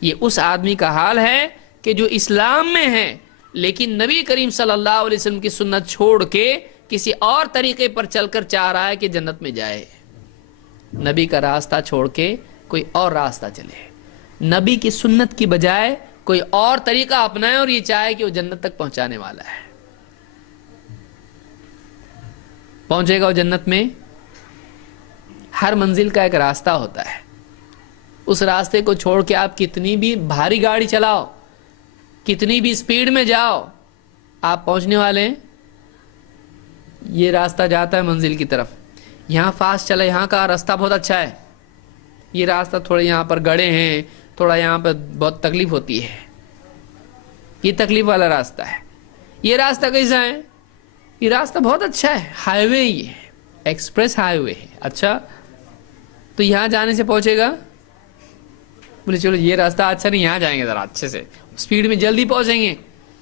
یہ اس آدمی کا حال ہے کہ جو اسلام میں ہے لیکن نبی کریم صلی اللہ علیہ وسلم کی سنت چھوڑ کے کسی اور طریقے پر چل کر چاہ رہا ہے کہ جنت میں جائے. نبی کا راستہ چھوڑ کے کوئی اور راستہ چلے, نبی کی سنت کی بجائے کوئی اور طریقہ اپنائے اور یہ چاہے کہ وہ جنت تک پہنچانے والا ہے. پہنچے گا وہ جنت میں؟ ہر منزل کا ایک راستہ ہوتا ہے. اس راستے کو چھوڑ کے آپ کتنی بھی بھاری گاڑی چلاؤ, کتنی بھی سپیڈ میں جاؤ, آپ پہنچنے والے ہیں. یہ راستہ جاتا ہے منزل کی طرف, یہاں فاسٹ چلا, یہاں کا راستہ بہت اچھا ہے, یہ راستہ تھوڑے یہاں پر گڑھے ہیں, تھوڑا یہاں پر بہت تکلیف ہوتی ہے, یہ تکلیف والا راستہ ہے. یہ راستہ کیسا ہے؟ یہ راستہ بہت اچھا ہے, ہائی وے, یہ ایکسپریس ہائی وے ہے. اچھا, تو یہاں جانے سے پہنچے گا؟ بولے چلو یہ راستہ اچھا نہیں, یہاں جائیں گے ذرا اچھے سے, اسپیڈ میں جلدی پہنچیں گے.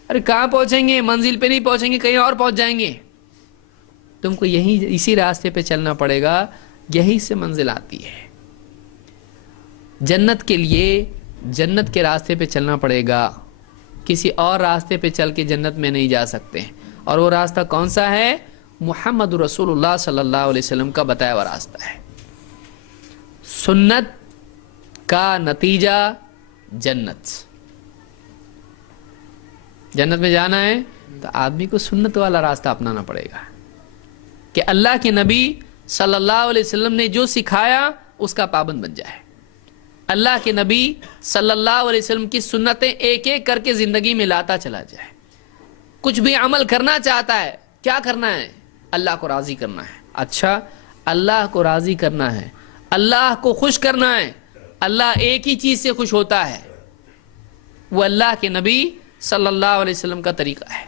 ارے کہاں پہنچیں گے؟ منزل پہ نہیں پہنچیں گے, کہیں اور پہنچ جائیں گے. تم کو اسی راستے پہ چلنا پڑے گا, یہی سے منزل آتی ہے. جنت کے لیے جنت کے راستے پہ چلنا پڑے گا, کسی اور راستے پہ چل کے جنت میں نہیں جا سکتے. اور وہ راستہ کون سا ہے؟ محمد رسول اللہ صلی اللہ علیہ وسلم کا بتایا ہوا راستہ ہے. سنت کا نتیجہ جنت. جنت میں جانا ہے تو آدمی کو سنت والا راستہ اپنانا پڑے گا کہ اللہ کے نبی صلی اللہ علیہ وسلم نے جو سکھایا اس کا پابند بن جائے. اللہ کے نبی صلی اللہ علیہ وسلم کی سنتیں ایک ایک کر کے زندگی میں لاتا چلا جائے. کچھ بھی عمل کرنا چاہتا ہے, کیا کرنا ہے؟ اللہ کو راضی کرنا ہے. اچھا, اللہ کو راضی کرنا ہے, اللہ کو خوش کرنا ہے. اللہ ایک ہی چیز سے خوش ہوتا ہے, وہ اللہ کے نبی صلی اللہ علیہ وسلم کا طریقہ ہے.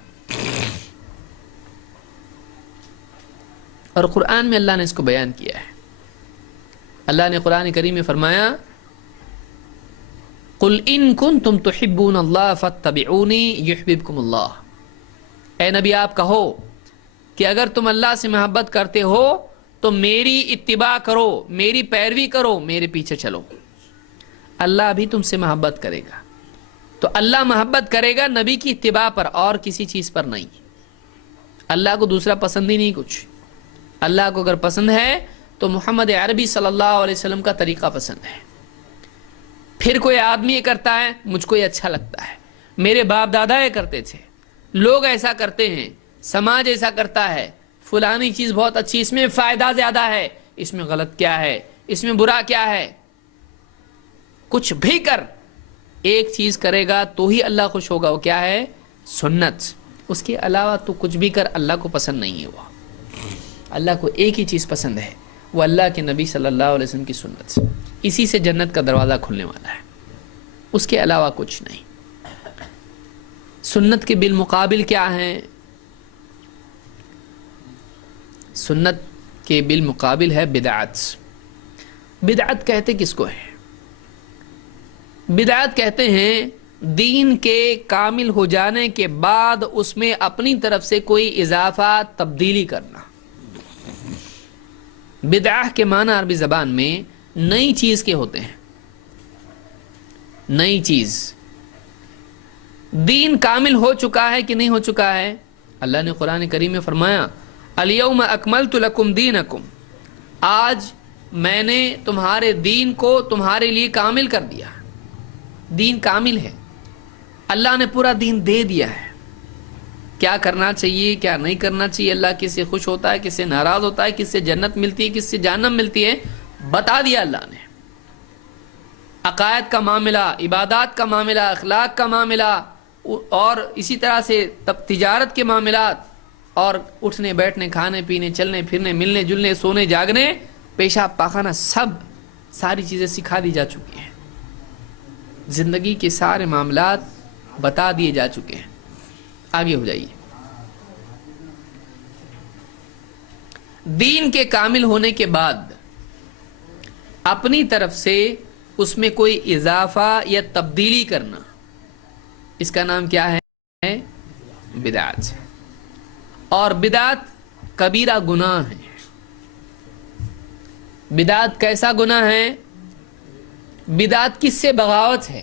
اور قرآن میں اللہ نے اس کو بیان کیا ہے. اللہ نے قرآن کریم میں فرمایا, قل ان کنتم تحبون اللہ فاتبعونی یحببکم اللہ. اے نبی آپ کہو کہ اگر تم اللہ سے محبت کرتے ہو تو میری اتباع کرو, میری پیروی کرو, میرے پیچھے چلو. اللہ بھی تم سے محبت کرے گا. تو اللہ محبت کرے گا نبی کی اتباع پر اور کسی چیز پر نہیں. اللہ کو دوسرا پسند ہی نہیں کچھ. اللہ کو اگر پسند ہے تو محمد عربی صلی اللہ علیہ وسلم کا طریقہ پسند ہے. پھر کوئی آدمی یہ کرتا ہے, مجھ کو یہ اچھا لگتا ہے, میرے باپ دادا یہ کرتے تھے, لوگ ایسا کرتے ہیں, سماج ایسا کرتا ہے, فلانی چیز بہت اچھی, اس میں فائدہ زیادہ ہے, اس میں غلط کیا ہے, اس میں برا کیا ہے. کچھ بھی کر, ایک چیز کرے گا تو ہی اللہ خوش ہوگا, وہ کیا ہے؟ سنت. اس کے علاوہ تو کچھ بھی کر, اللہ کو پسند نہیں ہے. وہ اللہ کو ایک ہی چیز پسند ہے, وہ اللہ کے نبی صلی اللہ علیہ وسلم کی سنت. اسی سے جنت کا دروازہ کھلنے والا ہے, اس کے علاوہ کچھ نہیں. سنت کے بالمقابل کیا ہے؟ سنت کے بالمقابل ہے بدعت. بدعت کہتے کس کو ہے؟ بدعت کہتے ہیں دین کے کامل ہو جانے کے بعد اس میں اپنی طرف سے کوئی اضافہ تبدیلی کرنا. بدعہ کے معنی عربی زبان میں نئی چیز کے ہوتے ہیں. نئی چیز. دین کامل ہو چکا ہے کہ نہیں ہو چکا ہے؟ اللہ نے قرآن کریم میں فرمایا, الیوم اکملت لکم دینکم, آج میں نے تمہارے دین کو تمہارے لیے کامل کر دیا. دین کامل ہے, اللہ نے پورا دین دے دیا ہے. کیا کرنا چاہیے, کیا نہیں کرنا چاہیے, اللہ کس سے خوش ہوتا ہے, کس سے ناراض ہوتا ہے, کس سے جنت ملتی ہے, کس سے جہنم ملتی ہے, بتا دیا اللہ نے. عقائد کا معاملہ, عبادات کا معاملہ, اخلاق کا معاملہ, اور اسی طرح سے تجارت کے معاملات, اور اٹھنے بیٹھنے, کھانے پینے, چلنے پھرنے, ملنے جلنے, سونے جاگنے, پیشاب پاخانہ, ساری چیزیں سکھا دی جا چکی ہیں. زندگی کے سارے معاملات بتا دیے جا چکے ہیں. آگے ہو جائیے. دین کے کامل ہونے کے بعد اپنی طرف سے اس میں کوئی اضافہ یا تبدیلی کرنا, اس کا نام کیا ہے؟ بدعت. اور بدعت کبیرہ گناہ ہے. بدعت کیسا گناہ ہے؟ بدعت کس سے بغاوت ہے؟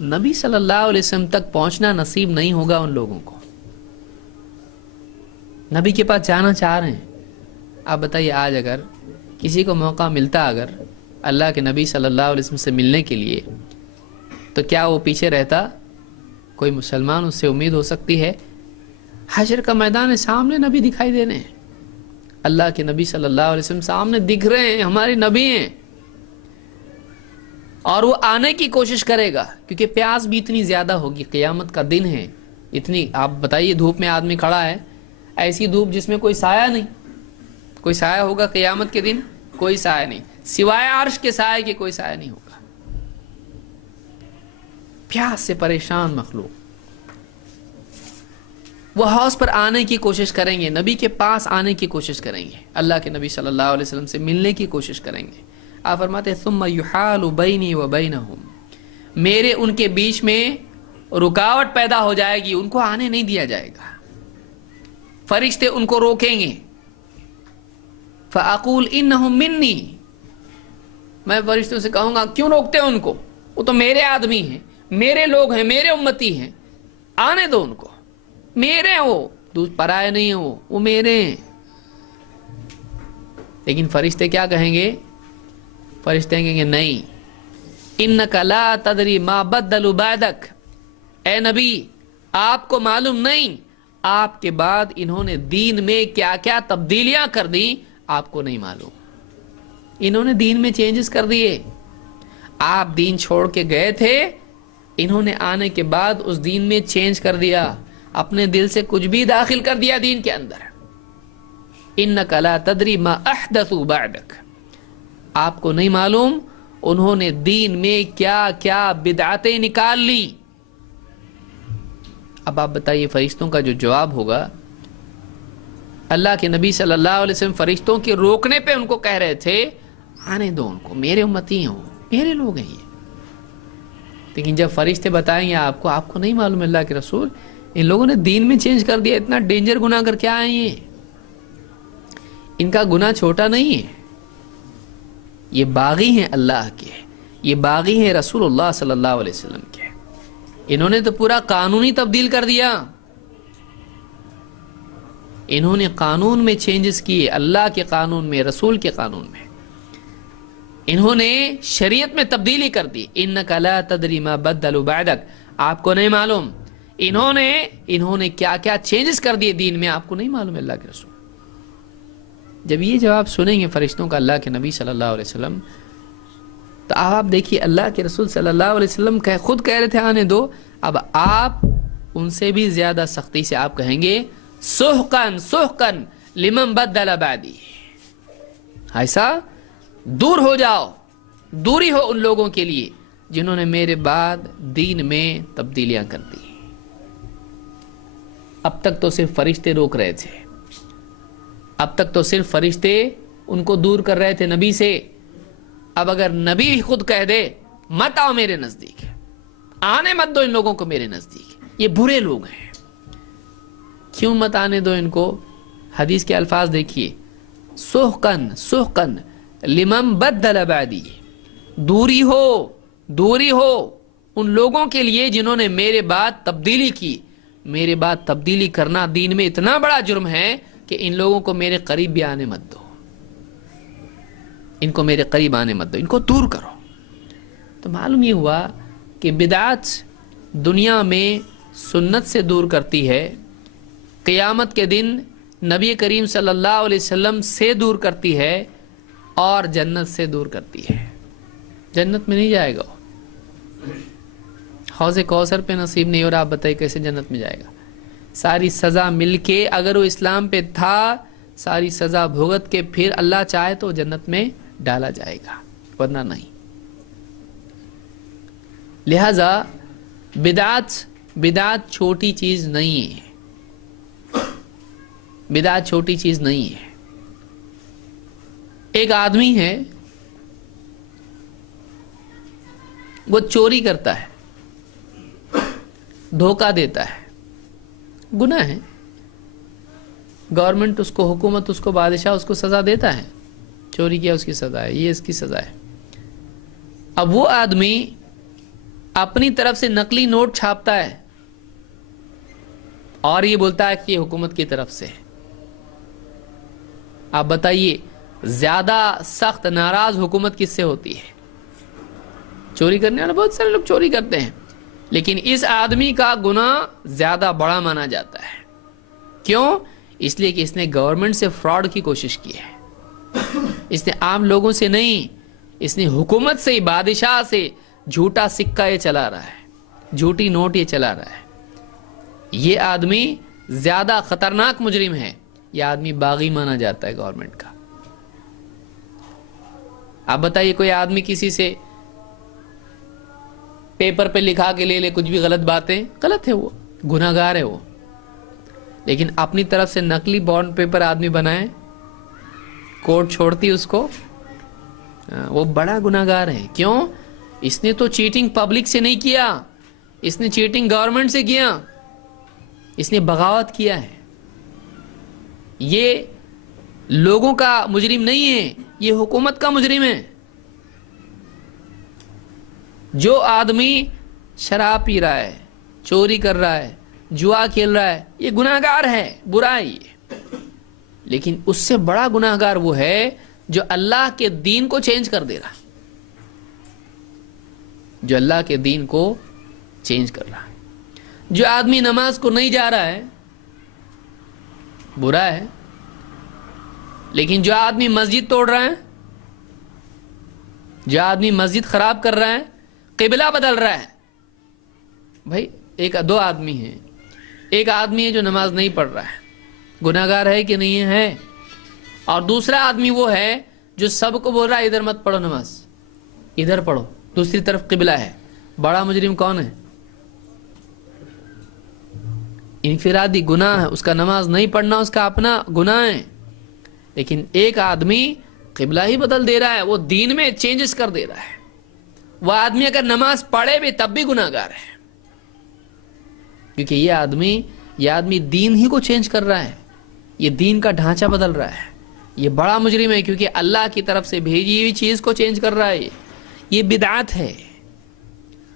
نبی صلی اللہ علیہ وسلم تک پہنچنا نصیب نہیں ہوگا ان لوگوں کو. نبی کے پاس جانا چاہ رہے ہیں. آپ بتائیے آج اگر کسی کو موقع ملتا اگر اللہ کے نبی صلی اللہ علیہ وسلم سے ملنے کے لیے, تو کیا وہ پیچھے رہتا؟ کوئی مسلمان اس سے امید ہو سکتی ہے؟ حشر کا میدان سامنے نبی دکھائی دے رہے ہیں, اللہ کے نبی صلی اللہ علیہ وسلم سامنے دکھ رہے ہیں, ہمارے نبی ہیں, اور وہ آنے کی کوشش کرے گا کیونکہ پیاس بھی اتنی زیادہ ہوگی. قیامت کا دن ہے, اتنی, آپ بتائیے دھوپ میں آدمی کھڑا ہے, ایسی دھوپ جس میں کوئی سایہ نہیں. کوئی سایہ ہوگا قیامت کے دن؟ کوئی سایہ نہیں, سوائے عرش کے سایہ کے کوئی سایہ نہیں ہوگا. پیاس سے پریشان مخلوق, وہ حوض پر آنے کی کوشش کریں گے, نبی کے پاس آنے کی کوشش کریں گے, اللہ کے نبی صلی اللہ علیہ وسلم سے ملنے کی کوشش کریں گے. آپ فرماتے ہیں ثم یحال بینی و بینہم, میرے ان کے بیچ میں رکاوٹ پیدا ہو جائے گی, ان کو آنے نہیں دیا جائے گا, فرشتے ان کو روکیں گے. فاقول انہم منی, میں فرشتوں سے کہوں گا کیوں روکتے ہیں ان کو, وہ تو میرے آدمی ہیں, میرے لوگ ہیں, میرے امتی ہیں, آنے دو ان کو, میرے ہیں وہ, دوسرے پرائے نہیں ہیں, وہ میرے ہیں. لیکن فرشتے کیا کہیں گے؟ فرشتے کہیں گے نہیں, انک لا تدری ما بدلوا بعدک, اے نبی آپ کو معلوم نہیں آپ کے بعد انہوں نے دین میں کیا کیا تبدیلیاں کر دی, آپ کو نہیں معلوم. انہوں نے دین میں چینجز کر دیے, آپ دین چھوڑ کے گئے تھے, انہوں نے آنے کے بعد اس دین میں چینج کر دیا, اپنے دل سے کچھ بھی داخل کر دیا دین کے اندر. انک لا تدری ما احدثوا بعدک, آپ کو نہیں معلوم انہوں نے دین میں کیا کیا بدعتیں نکال لی. اب آپ بتائیے فرشتوں کا جو جواب ہوگا, اللہ کے نبی صلی اللہ علیہ وسلم فرشتوں کے روکنے پہ ان کو کہہ رہے تھے آنے دو ان کو, میرے امتی ہیں, میرے لوگ ہیں یہ. لیکن جب فرشتے بتائیں گے آپ کو نہیں معلوم اللہ کے رسول, ان لوگوں نے دین میں چینج کر دیا, اتنا ڈینجر گناہ کر کے آئے ہیں, ان کا گناہ چھوٹا نہیں ہے, یہ باغی ہیں اللہ کے, یہ باغی ہیں رسول اللہ صلی اللہ علیہ وسلم کے. انہوں نے تو پورا قانون ہی تبدیل کر دیا, انہوں نے قانون میں چینجز کیے, اللہ کے قانون میں, رسول کے قانون میں, انہوں نے شریعت میں تبدیلی کر دی. انک لا تدری ما بدلوا بعدک, آپ کو نہیں معلوم انہوں نے کیا کیا چینجز کر دیے دین میں, آپ کو نہیں معلوم اللہ کے رسول. جب یہ جواب سنیں گے فرشتوں کا اللہ کے نبی صلی اللہ علیہ وسلم, تو آپ دیکھیے اللہ کے رسول صلی اللہ علیہ وسلم خود کہہ رہے تھے آنے دو, اب آپ ان سے بھی زیادہ سختی سے آپ کہیں گے سحقن سحقن لمن بدل بعدی, ایسا دور ہو جاؤ, دوری ہو ان لوگوں کے لیے جنہوں نے میرے بعد دین میں تبدیلیاں کر دی. اب تک تو صرف فرشتے روک رہے تھے, اب تک تو صرف فرشتے ان کو دور کر رہے تھے نبی سے. اب اگر نبی خود کہہ دے مت آؤ میرے نزدیک, آنے مت دو ان لوگوں کو میرے نزدیک, یہ برے لوگ ہیں, کیوں مت آنے دو ان کو؟ حدیث کے الفاظ دیکھیے, سحقن سحقن لمن بدل بعدی, دوری ہو ان لوگوں کے لیے جنہوں نے میرے بعد تبدیلی کی. میرے بعد تبدیلی کرنا دین میں اتنا بڑا جرم ہے کہ ان لوگوں کو میرے قریب بھی آنے مت دو, ان کو میرے قریب آنے مت دو, ان کو دور کرو. تو معلوم یہ ہوا کہ بدعت دنیا میں سنت سے دور کرتی ہے, قیامت کے دن نبی کریم صلی اللہ علیہ وسلم سے دور کرتی ہے, اور جنت سے دور کرتی ہے. جنت میں نہیں جائے گا, حوض کوثر پہ نصیب نہیں ہو رہا, آپ بتائیے کیسے جنت میں جائے گا؟ ساری سزا مل کے, اگر وہ اسلام پہ تھا, ساری سزا بھگت کے پھر اللہ چاہے تو جنت میں ڈالا جائے گا, ورنہ نہیں. لہذا بدعت چھوٹی چیز نہیں ہے, بدعت چھوٹی چیز نہیں ہے. ایک آدمی ہے, وہ چوری کرتا ہے, دھوکہ دیتا ہے, گناہ ہے, گورنمنٹ اس کو, حکومت اس کو, بادشاہ اس کو سزا دیتا ہے, چوری کیا اس کی سزا ہے, یہ اس کی سزا ہے. اب وہ آدمی اپنی طرف سے نقلی نوٹ چھاپتا ہے اور یہ بولتا ہے کہ یہ حکومت کی طرف سے ہے۔ آپ بتائیے زیادہ سخت ناراض حکومت کس سے ہوتی ہے؟ چوری کرنے والے بہت سارے لوگ چوری کرتے ہیں، لیکن اس آدمی کا گناہ زیادہ بڑا مانا جاتا ہے۔ کیوں؟ اس لیے کہ اس نے گورنمنٹ سے فراڈ کی کوشش کی ہے، اس نے عام لوگوں سے نہیں، اس نے حکومت سے، بادشاہ سے جھوٹا سکہ یہ چلا رہا ہے، جھوٹی نوٹ یہ چلا رہا ہے۔ یہ آدمی زیادہ خطرناک مجرم ہے، یہ آدمی باغی مانا جاتا ہے گورنمنٹ کا۔ آپ بتائیے کوئی آدمی کسی سے پیپر پہ لکھا کے لے لے کچھ بھی غلط باتیں، غلط ہے، وہ گناہ گار ہے وہ، لیکن اپنی طرف سے نقلی بانڈ پیپر آدمی بنائے، کورٹ چھوڑتی اس کو، وہ بڑا گناہ گار ہے۔ کیوں؟ اس نے تو چیٹنگ پبلک سے نہیں کیا، اس نے چیٹنگ گورنمنٹ سے کیا، اس نے بغاوت کیا ہے۔ یہ لوگوں کا مجرم نہیں ہے، یہ حکومت کا مجرم ہے۔ جو آدمی شراب پی رہا ہے، چوری کر رہا ہے، جوا کھیل رہا ہے، یہ گناہ گار ہے، برا ہے یہ۔ لیکن اس سے بڑا گناہ گار وہ ہے جو اللہ کے دین کو چینج کر دے رہا، جو اللہ کے دین کو چینج کر رہا۔ جو آدمی نماز کو نہیں جا رہا ہے برا ہے، لیکن جو آدمی مسجد توڑ رہا ہے، جو آدمی مسجد خراب کر رہا ہے، قبلہ بدل رہا ہے، بھائی ایک دو آدمی ہیں، ایک آدمی ہے جو نماز نہیں پڑھ رہا ہے، گناہ گار ہے کہ نہیں ہے، اور دوسرا آدمی وہ ہے جو سب کو بول رہا ہے ادھر مت پڑھو نماز، ادھر پڑھو، دوسری طرف قبلہ ہے۔ بڑا مجرم کون ہے؟ انفرادی گناہ ہے، اس کا نماز نہیں پڑھنا اس کا اپنا گناہ ہے، لیکن ایک آدمی قبلہ ہی بدل دے رہا ہے، وہ دین میں چینجز کر دے رہا ہے۔ وہ آدمی اگر نماز پڑھے بھی تب بھی گناہ گار ہے، کیونکہ یہ آدمی دین ہی کو چینج کر رہا ہے، یہ دین کا ڈھانچہ بدل رہا ہے۔ یہ بڑا مجرم ہے کیونکہ اللہ کی طرف سے بھیجی ہوئی چیز کو چینج کر رہا ہے۔ یہ بدعت ہے،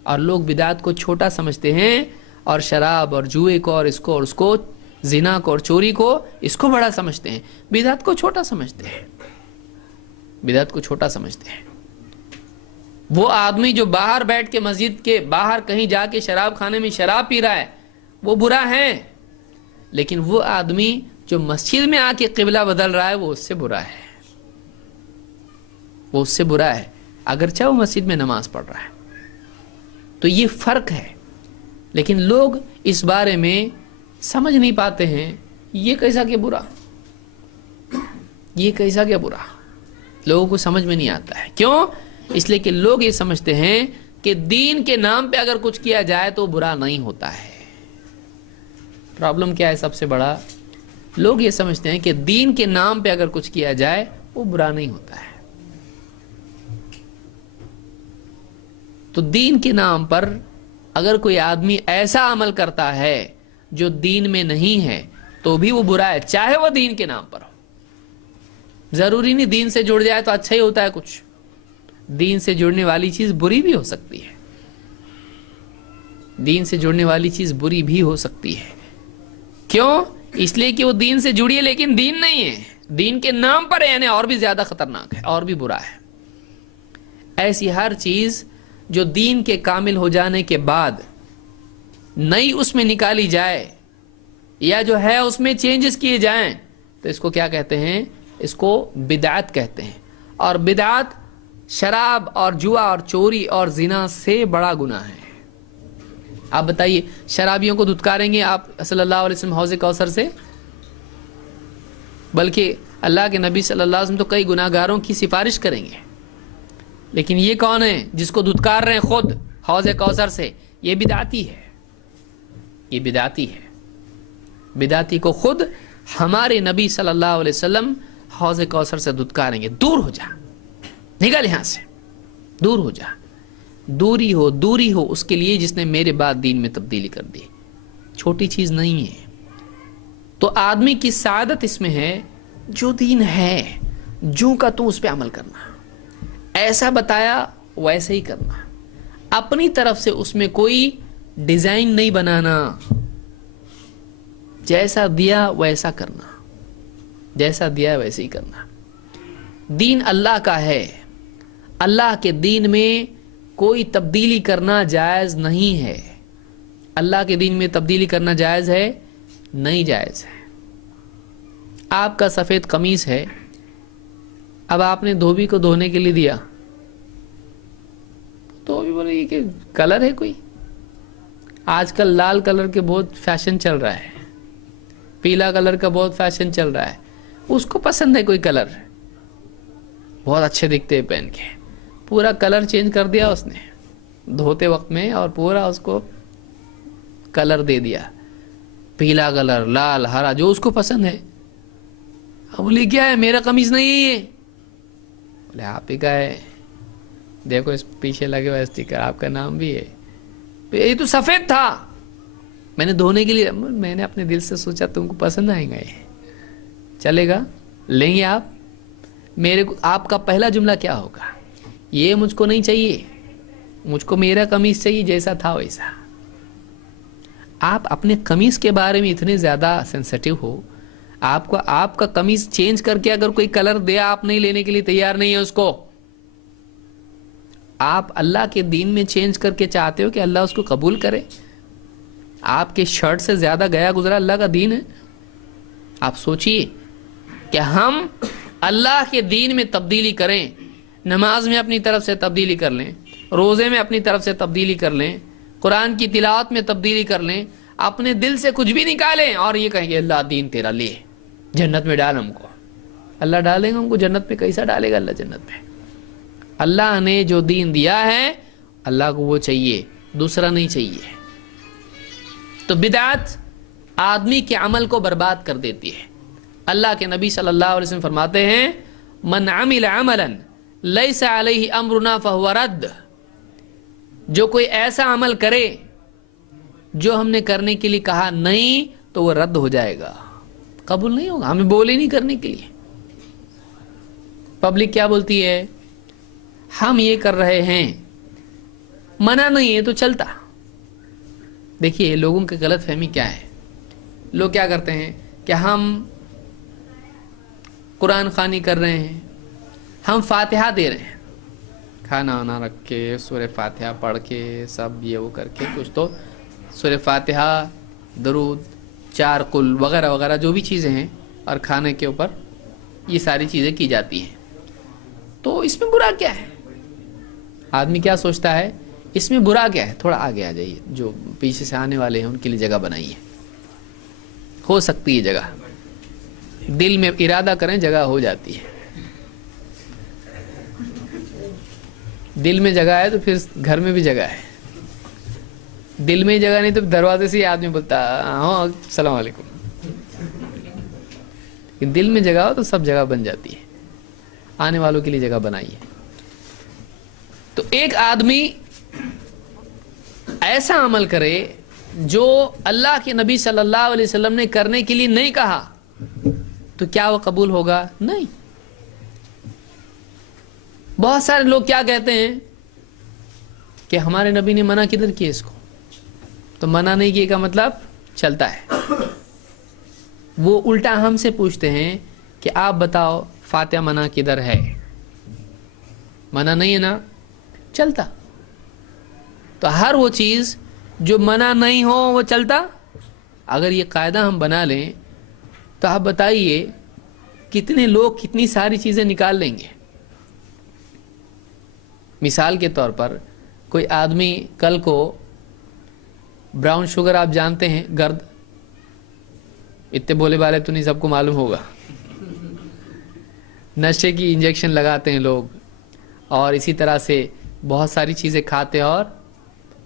اور لوگ بدعت کو چھوٹا سمجھتے ہیں، اور شراب اور جوئے کو اور اس کو زنا کو اور چوری کو اس کو بڑا سمجھتے ہیں، بدعت کو چھوٹا سمجھتے ہیں، بدعت کو چھوٹا سمجھتے ہیں۔ وہ آدمی جو باہر بیٹھ کے مسجد کے باہر کہیں جا کے شراب خانے میں شراب پی رہا ہے وہ برا ہے، لیکن وہ آدمی جو مسجد میں آ کے قبلہ بدل رہا ہے وہ اس سے برا ہے، وہ اس سے برا ہے، اگرچہ وہ مسجد میں نماز پڑھ رہا ہے۔ تو یہ فرق ہے، لیکن لوگ اس بارے میں سمجھ نہیں پاتے ہیں، یہ کیسا کہ برا، یہ کیسا کہ برا، لوگوں کو سمجھ میں نہیں آتا ہے۔ کیوں؟ اس لیے کہ لوگ یہ سمجھتے ہیں کہ دین کے نام پہ اگر کچھ کیا جائے تو برا نہیں ہوتا ہے۔ پرابلم کیا ہے سب سے بڑا؟ لوگ یہ سمجھتے ہیں کہ دین کے نام پہ اگر کچھ کیا جائے وہ برا نہیں ہوتا ہے۔ تو دین کے نام پر اگر کوئی آدمی ایسا عمل کرتا ہے جو دین میں نہیں ہے تو بھی وہ برا ہے، چاہے وہ دین کے نام پر ہو۔ ضروری نہیں دین سے جڑ جائے تو اچھا ہی ہوتا ہے، کچھ دین سے جڑنے والی چیز بری بھی ہو سکتی ہے، دین سے جڑنے والی چیز بری بھی ہو سکتی ہے۔ کیوں؟ اس لیے کہ وہ دین سے جڑی ہے لیکن دین نہیں ہے، دین کے نام پر ہے، یعنی اور بھی زیادہ خطرناک ہے، اور بھی برا ہے۔ ایسی ہر چیز جو دین کے کامل ہو جانے کے بعد نئی اس میں نکالی جائے یا جو ہے اس میں چینجز کیے جائیں تو اس کو کیا کہتے ہیں؟ اس کو بدعت کہتے ہیں۔ اور بدعت شراب اور جوا اور چوری اور زنا سے بڑا گناہ ہے۔ آپ بتائیے شرابیوں کو دھتکاریں گے آپ صلی اللہ علیہ وسلم حوض کوثر سے؟ بلکہ اللہ کے نبی صلی اللہ علیہ وسلم تو کئی گناہ گاروں کی سفارش کریں گے، لیکن یہ کون ہے جس کو دھتکار رہے ہیں خود حوض کوثر سے؟ یہ بدعتی ہے، یہ بدعتی ہے۔ بدعتی کو خود ہمارے نبی صلی اللہ علیہ وسلم حوض کوثر سے دھتکاریں گے، دور ہو جا، نکل یہاں سے، دور ہو جا۔ دوری ہو اس کے لیے جس نے میرے بعد دین میں تبدیلی کر دی، چھوٹی چیز نہیں ہے۔ تو آدمی کی سعادت اس میں ہے جو دین ہے جو کا تو اس پہ عمل کرنا، ایسا بتایا ویسے ہی کرنا، اپنی طرف سے اس میں کوئی ڈیزائن نہیں بنانا، جیسا دیا ویسا کرنا، جیسا دیا ویسے ہی کرنا۔ دین اللہ کا ہے، اللہ کے دین میں کوئی تبدیلی کرنا جائز نہیں ہے۔ اللہ کے دین میں تبدیلی کرنا جائز ہے؟ نہیں جائز ہے۔ آپ کا سفید قمیص ہے، اب آپ نے دھوبی کو دھونے کے لیے دیا، تو بھی بولے یہ کہ کلر ہے کوئی، آج کل لال کلر کے بہت فیشن چل رہا ہے، پیلا کلر کا بہت فیشن چل رہا ہے، اس کو پسند ہے کوئی کلر، بہت اچھے دکھتے ہیں پہن کے، پورا کلر چینج کر دیا اس نے دھوتے وقت میں، اور پورا اس کو کلر دے دیا، پیلا کلر، لال، ہرا، جو اس کو پسند ہے۔ اب بولے کیا ہے، میرا قمیص نہیں ہے یہ، بولے آپ ہی کا ہے، دیکھو اس پیچھے لگے ہوا اسٹیکر، آپ کا نام بھی ہے، یہ تو سفید تھا، میں نے دھونے کے لیے، میں نے اپنے دل سے سوچا تم کو پسند آئے گا، یہ چلے گا، لیں گے آپ؟ میرے کو آپ کا پہلا جملہ کیا ہوگا، یہ مجھ کو نہیں چاہیے، مجھ کو میرا قمیص چاہیے جیسا تھا ویسا۔ آپ اپنے قمیص کے بارے میں اتنے زیادہ سینسٹیو ہو، آپ کو آپ کا قمیص چینج کر کے اگر کوئی کلر دے، آپ نہیں لینے کے لیے تیار نہیں ہے اس کو۔ آپ اللہ کے دین میں چینج کر کے چاہتے ہو کہ اللہ اس کو قبول کرے؟ آپ کے شرٹ سے زیادہ گیا گزرا اللہ کا دین ہے۔ آپ سوچئے کہ ہم اللہ کے دین میں تبدیلی کریں، نماز میں اپنی طرف سے تبدیلی کر لیں، روزے میں اپنی طرف سے تبدیلی کر لیں، قرآن کی تلاوت میں تبدیلی کر لیں، اپنے دل سے کچھ بھی نکالیں اور یہ کہیں گے اللہ دین تیرا لے، جنت میں ڈال ہم کو۔ اللہ ڈالے گا ہم کو جنت میں؟ کیسا ڈالے گا اللہ جنت میں؟ اللہ نے جو دین دیا ہے اللہ کو وہ چاہیے، دوسرا نہیں چاہیے۔ تو بدعت آدمی کے عمل کو برباد کر دیتی ہے۔ اللہ کے نبی صلی اللہ علیہ وسلم فرماتے ہیں من عمل عملا لیس علیہ امرنا فہو رد، جو کوئی ایسا عمل کرے جو ہم نے کرنے کے لیے کہا نہیں تو وہ رد ہو جائے گا، قبول نہیں ہوگا، ہمیں بولے نہیں کرنے کے لیے۔ پبلک کیا بولتی ہے، ہم یہ کر رہے ہیں، منع نہیں ہے تو چلتا۔ دیکھیے لوگوں کی غلط فہمی کیا ہے، لوگ کیا کرتے ہیں کہ ہم قرآن خوانی کر رہے ہیں، ہم فاتحہ دے رہے ہیں، کھانا وانا رکھ کے سورہ فاتحہ پڑھ کے سب یہ وہ کر کے، کچھ تو سورہ فاتحہ، درود، چار قل وغیرہ وغیرہ جو بھی چیزیں ہیں، اور کھانے کے اوپر یہ ساری چیزیں کی جاتی ہیں، تو اس میں برا کیا ہے؟ آدمی کیا سوچتا ہے اس میں برا کیا ہے؟ تھوڑا آگے آ جائیے، جو پیچھے سے آنے والے ہیں ان کے لیے جگہ بنائیے، ہو سکتی ہے جگہ، دل میں ارادہ کریں جگہ ہو جاتی ہے، دل میں جگہ ہے تو پھر گھر میں بھی جگہ ہے، دل میں جگہ نہیں تو دروازے سے ہی آدمی بولتا ہاں السلام علیکم، لیکن دل میں جگہ ہو تو سب جگہ بن جاتی ہے، آنے والوں کے لیے جگہ بنائیے۔ تو ایک آدمی ایسا عمل کرے جو اللہ کے نبی صلی اللہ علیہ وسلم نے کرنے کے لیے نہیں کہا، تو کیا وہ قبول ہوگا؟ نہیں۔ بہت سارے لوگ کیا کہتے ہیں کہ ہمارے نبی نے منع کدھر کیا اس کو، تو منع نہیں کیے کا مطلب چلتا ہے۔ وہ الٹا ہم سے پوچھتے ہیں کہ آپ بتاؤ فاتحہ منع کدھر ہے؟ منع نہیں ہے نا، چلتا۔ تو ہر وہ چیز جو منع نہیں ہو وہ چلتا۔ اگر یہ قاعدہ ہم بنا لیں تو آپ بتائیے کتنے لوگ کتنی ساری چیزیں نکال لیں گے۔ مثال کے طور پر کوئی آدمی کل کو براؤن شوگر، آپ جانتے ہیں گرد، اتنے بولے والے تو نہیں، سب کو معلوم ہوگا، نشے کی انجیکشن لگاتے ہیں لوگ، اور اسی طرح سے بہت ساری چیزیں کھاتے ہیں اور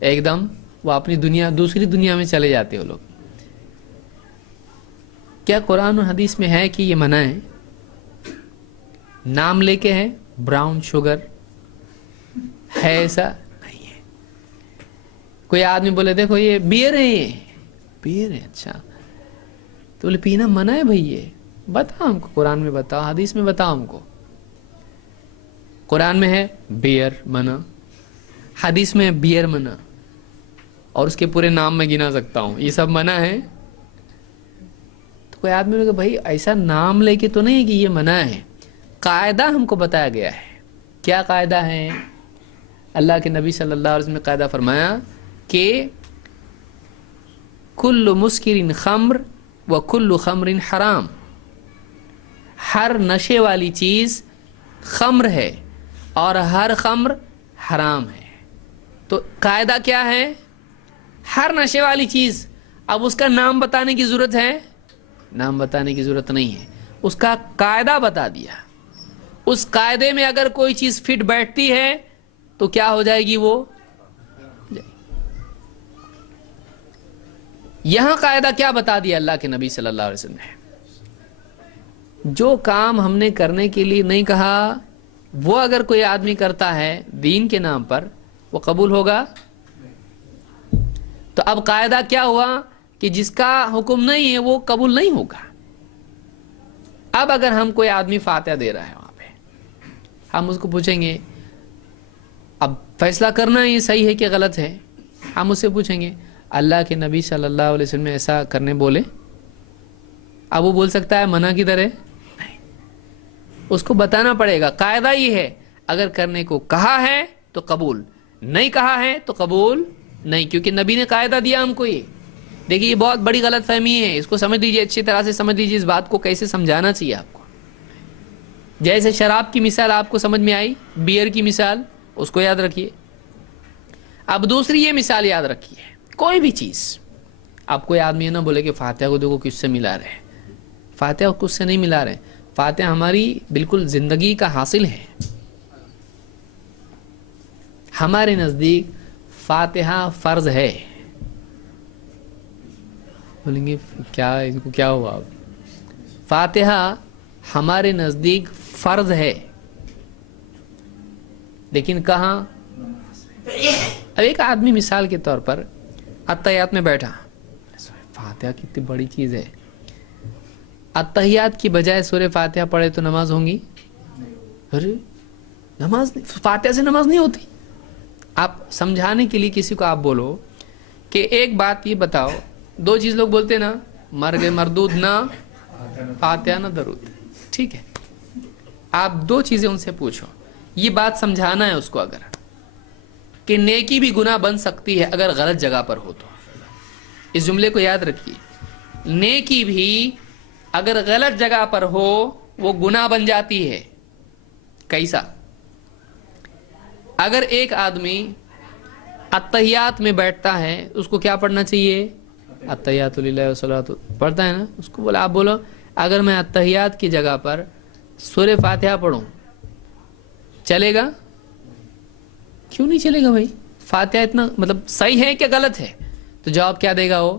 ایک دم وہ اپنی دنیا، دوسری دنیا میں چلے جاتے ہیں وہ لوگ۔ کیا قرآن و حدیث میں ہے کہ یہ منع ہے؟ نام لے کے ہے براؤن شوگر ہے، ایسا نہیں ہے۔ کوئی آدمی بولے دیکھو یہ بیئر ہے، یہ بیئر ہے، اچھا تو بولے پینا منع ہے بھائی، یہ بتاؤ ہم کو، قرآن میں بتاؤ، حدیث میں بتاؤ ہم کو۔ قرآن میں ہے بیئر منع، حدیث میں بیئر منع اور اس کے پورے نام میں گنا سکتا ہوں، یہ سب منع ہے. تو کوئی آدمی نے کہا بھائی ایسا نام لے کے تو نہیں کہ یہ منع ہے، قاعدہ ہم کو بتایا گیا ہے. کیا قاعدہ ہے؟ اللہ کے نبی صلی اللہ علیہ وسلم نے قاعدہ فرمایا کہ کل مسکر خمر و کل خمر حرام، ہر نشے والی چیز خمر ہے اور ہر خمر حرام ہے. تو قاعدہ کیا ہے؟ ہر نشے والی چیز. اب اس کا نام بتانے کی ضرورت ہے؟ نام بتانے کی ضرورت نہیں ہے، اس کا قاعدہ بتا دیا. اس قاعدے میں اگر کوئی چیز فٹ بیٹھتی ہے تو کیا ہو جائے گی؟ وہ یہاں قاعدہ کیا بتا دیا اللہ کے نبی صلی اللہ علیہ وسلم نے؟ جو کام ہم نے کرنے کے لیے نہیں کہا وہ اگر کوئی آدمی کرتا ہے دین کے نام پر، وہ قبول ہوگا؟ تو اب قاعدہ کیا ہوا کہ جس کا حکم نہیں ہے وہ قبول نہیں ہوگا. اب اگر ہم کوئی آدمی فاتحہ دے رہا ہے وہاں پہ، ہم اس کو پوچھیں گے، اب فیصلہ کرنا یہ صحیح ہے کہ غلط ہے. ہم اس سے پوچھیں گے اللہ کے نبی صلی اللہ علیہ وسلم نے ایسا کرنے بولے؟ اب وہ بول سکتا ہے منع کدھر ہے؟ نہیں، اس کو بتانا پڑے گا. قاعدہ یہ ہے اگر کرنے کو کہا ہے تو قبول، نہیں کہا ہے تو قبول نہیں، کیونکہ نبی نے قاعدہ دیا ہم کو. یہ دیکھیے، یہ بہت بڑی غلط فہمی ہے، اس کو سمجھ لیجیے، اچھی طرح سے سمجھ لیجیے. اس بات کو کیسے سمجھانا چاہیے آپ کو. جیسے شراب کی مثال آپ کو سمجھ میں آئی، بیئر کی مثال اس کو یاد رکھیے. اب دوسری یہ مثال یاد رکھیے، کوئی بھی چیز. آپ کوئی آدمی نہ بولے کہ فاتحہ کو دیکھو کس سے ملا رہے ہیں. فاتحہ کو کس سے نہیں ملا رہے. فاتحہ ہماری بالکل زندگی کا حاصل ہے. ہمارے نزدیک فاتحہ فرض ہے. بولیں گے کیا ان کو کیا ہوا؟ فاتحہ ہمارے نزدیک فرض ہے، لیکن کہاں؟ اب ایک آدمی مثال کے طور پر اتحیات میں بیٹھا، فاتحہ کتنی بڑی چیز ہے، اتحیات کی بجائے سورہ فاتحہ پڑھے تو نماز ہوں گی؟ ارے نماز فاتحہ سے نماز نہیں ہوتی. آپ سمجھانے کے لیے کسی کو آپ بولو کہ ایک بات یہ بتاؤ، دو چیز لوگ بولتے نا، مرگ مردود نہ فاتحہ نہ درود. ٹھیک ہے، آپ دو چیزیں ان سے پوچھو. یہ بات سمجھانا ہے اس کو اگر کہ نیکی بھی گناہ بن سکتی ہے اگر غلط جگہ پر ہو تو. اس جملے کو یاد رکھیے، نیکی بھی اگر غلط جگہ پر ہو وہ گناہ بن جاتی ہے. کیسا؟ اگر ایک آدمی اتحیات میں بیٹھتا ہے اس کو کیا پڑھنا چاہیے؟ اتحیات للہ والصلاۃ پڑھتا ہے نا. اس کو بولا، آپ بولو اگر میں اتحیات کی جگہ پر سورہ فاتحہ پڑھوں چلے گا؟ کیوں نہیں چلے گا بھائی؟ فاتحہ اتنا مطلب صحیح ہے کہ غلط ہے؟ تو جواب کیا دے گا وہ؟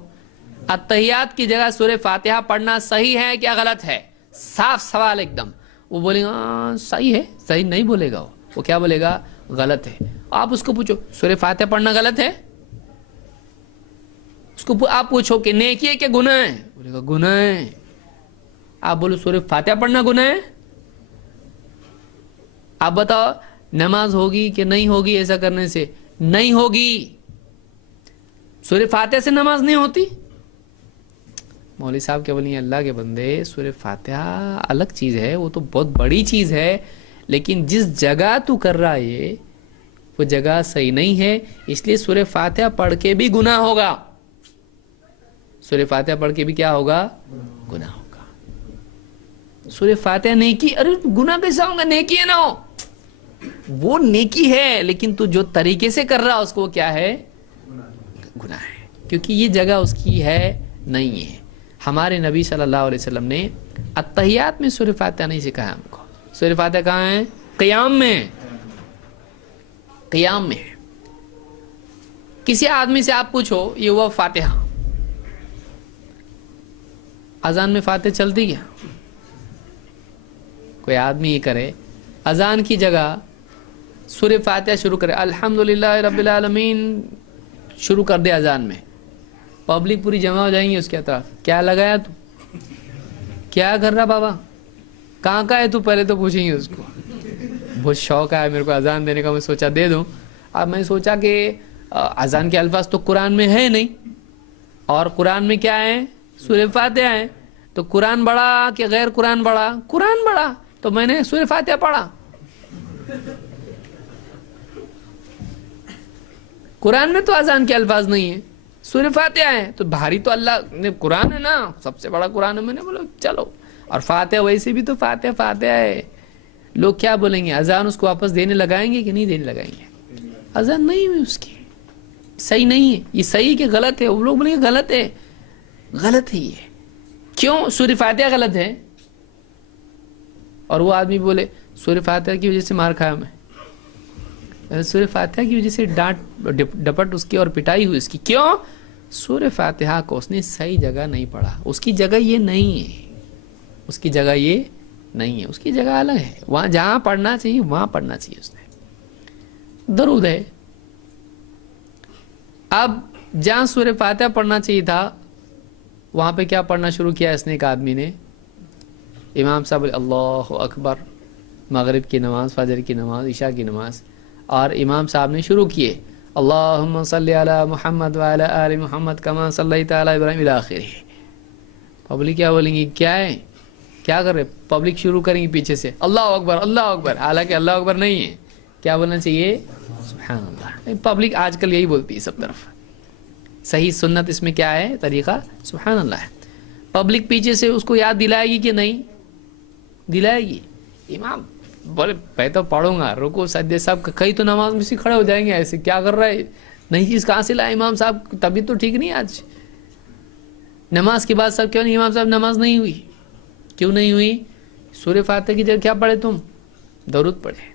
اتحیات کی جگہ سورہ فاتحہ پڑھنا صحیح ہے کیا غلط ہے؟ صاف سوال ایک دم. وہ بولے گا صحیح ہے. صحیح نہیں بولے گا، وہ کیا بولے گا؟ غلط ہے. آپ اس کو پوچھو سورہ فاتحہ پڑھنا غلط ہے؟ اس کو آپ پوچھو کہ نیکی ہے کہ گناہ ہے؟ بولے گا گناہ ہے. آپ بولو سورہ فاتحہ پڑھنا گناہ ہے؟ آپ بتاؤ نماز ہوگی کہ نہیں ہوگی ایسا کرنے سے؟ نہیں ہوگی. سورہ فاتحہ سے نماز نہیں ہوتی. مولوی صاحب کیا بولیں؟ اللہ کے بندے، سورہ فاتحہ الگ چیز ہے، وہ تو بہت بڑی چیز ہے، لیکن جس جگہ تو کر رہا ہے وہ جگہ صحیح نہیں ہے، اس لیے سورہ فاتحہ پڑھ کے بھی گناہ ہوگا. سورہ فاتحہ پڑھ کے بھی کیا ہوگا؟ گناہ ہوگا. سورہ فاتحہ نیکی، ارے گناہ کیسا ہوگا؟ نیکی ہے نا، وہ نیکی ہے، لیکن تو جو طریقے سے کر رہا اس کو کیا ہے؟ گناہ ہے، کیونکہ یہ جگہ اس کی ہے نہیں ہے. ہمارے نبی صلی اللہ علیہ وسلم نے اتحیات میں سورہ فاتحہ نہیں سکھایا ہم کو. سورہ فاتحہ کہاں ہے؟ قیام میں. قیام میں. کسی آدمی سے آپ پوچھو یہ ہوا فاتحہ، اذان میں فاتحہ چلتی کیا؟ کوئی آدمی یہ کرے اذان کی جگہ سورہ فاتحہ شروع کرے، الحمدللہ رب العالمین شروع کر دے اذان میں، پبلک پوری جمع ہو جائیں گی اس کے اطراف. کیا لگایا تو؟ کیا کر رہا بابا؟ کہاں کا ہے تو؟ پہلے تو پوچھیں گے اس کو. بہت شوق ہے میرے کو اذان دینے کا، میں سوچا دے دوں. اب میں سوچا کہ اذان کے الفاظ تو قرآن میں ہے نہیں، اور قرآن میں کیا ہے؟ سورہ فاتحہ ہے، تو قرآن بڑا کہ غیر قرآن بڑا؟ قرآن بڑا، تو میں نے سورہ فاتحہ پڑھا۔ قرآن میں تو اذان کے الفاظ نہیں ہیں، سورہ فاتحہ ہے، تو بھاری تو اللہ نے قرآن ہے نا، سب سے بڑا قرآن ہے۔ میں نے بولا چلو، اور فاتحہ ویسے بھی تو فاتحہ فاتحہ ہے۔ لوگ کیا بولیں گے؟ اذان اس کو واپس دینے لگائیں گے کہ نہیں دینے لگائیں گے؟ اذان نہیں ہوئی اس کی، صحیح نہیں ہے۔ یہ صحیح کہ غلط ہے؟ وہ لوگ بولیں گے غلط ہے، غلط ہے یہ۔ کیوں؟ سورہ فاتحہ غلط ہے، اور وہ آدمی بولے سورہ فاتحہ کی وجہ سے مار کھایا میں، سورہ فاتحہ کی وجہ سے ڈانٹ ڈپٹ اس کی اور پٹائی ہوئی اس کی۔ کیوں؟ سورہ فاتحہ کو اس نے صحیح جگہ نہیں پڑھا، اس کی جگہ یہ نہیں ہے، اس کی جگہ یہ نہیں ہے، اس کی جگہ الگ ہے۔ وہاں جہاں پڑھنا چاہیے وہاں پڑھنا چاہیے اس نے۔ درود ہے، اب جہاں سورہ فاتحہ پڑھنا چاہیے تھا وہاں پہ کیا پڑھنا شروع کیا اس نے؟ ایک آدمی نے، امام صاحب اللہ اکبر، مغرب کی نماز، فجر کی نماز، عشاء کی نماز، اور امام صاحب نے شروع کیے اللہم صلی علی محمد وعلی آل محمد کما صلیت علی ابراہیم الی آخرہ۔ پبلک کیا بولیں گی؟ کیا ہے، کیا کر رہے؟ پبلک شروع کریں گی پیچھے سے اللہ اکبر اللہ اکبر، حالانکہ اللہ اکبر نہیں ہے، کیا بولنا چاہیے؟ سبحان اللہ۔ پبلک آج کل یہی بولتی ہے سب طرف، صحیح سنت اس میں کیا ہے؟ طریقہ سبحان اللہ ہے۔ پبلک پیچھے سے اس کو یاد دلائے گی کہ نہیں دلائے گی؟ امام بولے میں تو پڑھوں گا، رکو سجدے سب، کئی تو نماز میں سے کھڑے ہو جائیں گے، ایسے کیا کر رہا ہے؟ نہیں چیز کہاں سے لائے امام صاحب؟ طبیعت تو ٹھیک نہیں آج، نماز کے بعد سب کیوں نہیں؟ امام صاحب نماز نہیں ہوئی، کیوں نہیں ہوئی؟ سورہ فاتحہ کی جگہ کیا پڑھے تم؟ درود پڑھے۔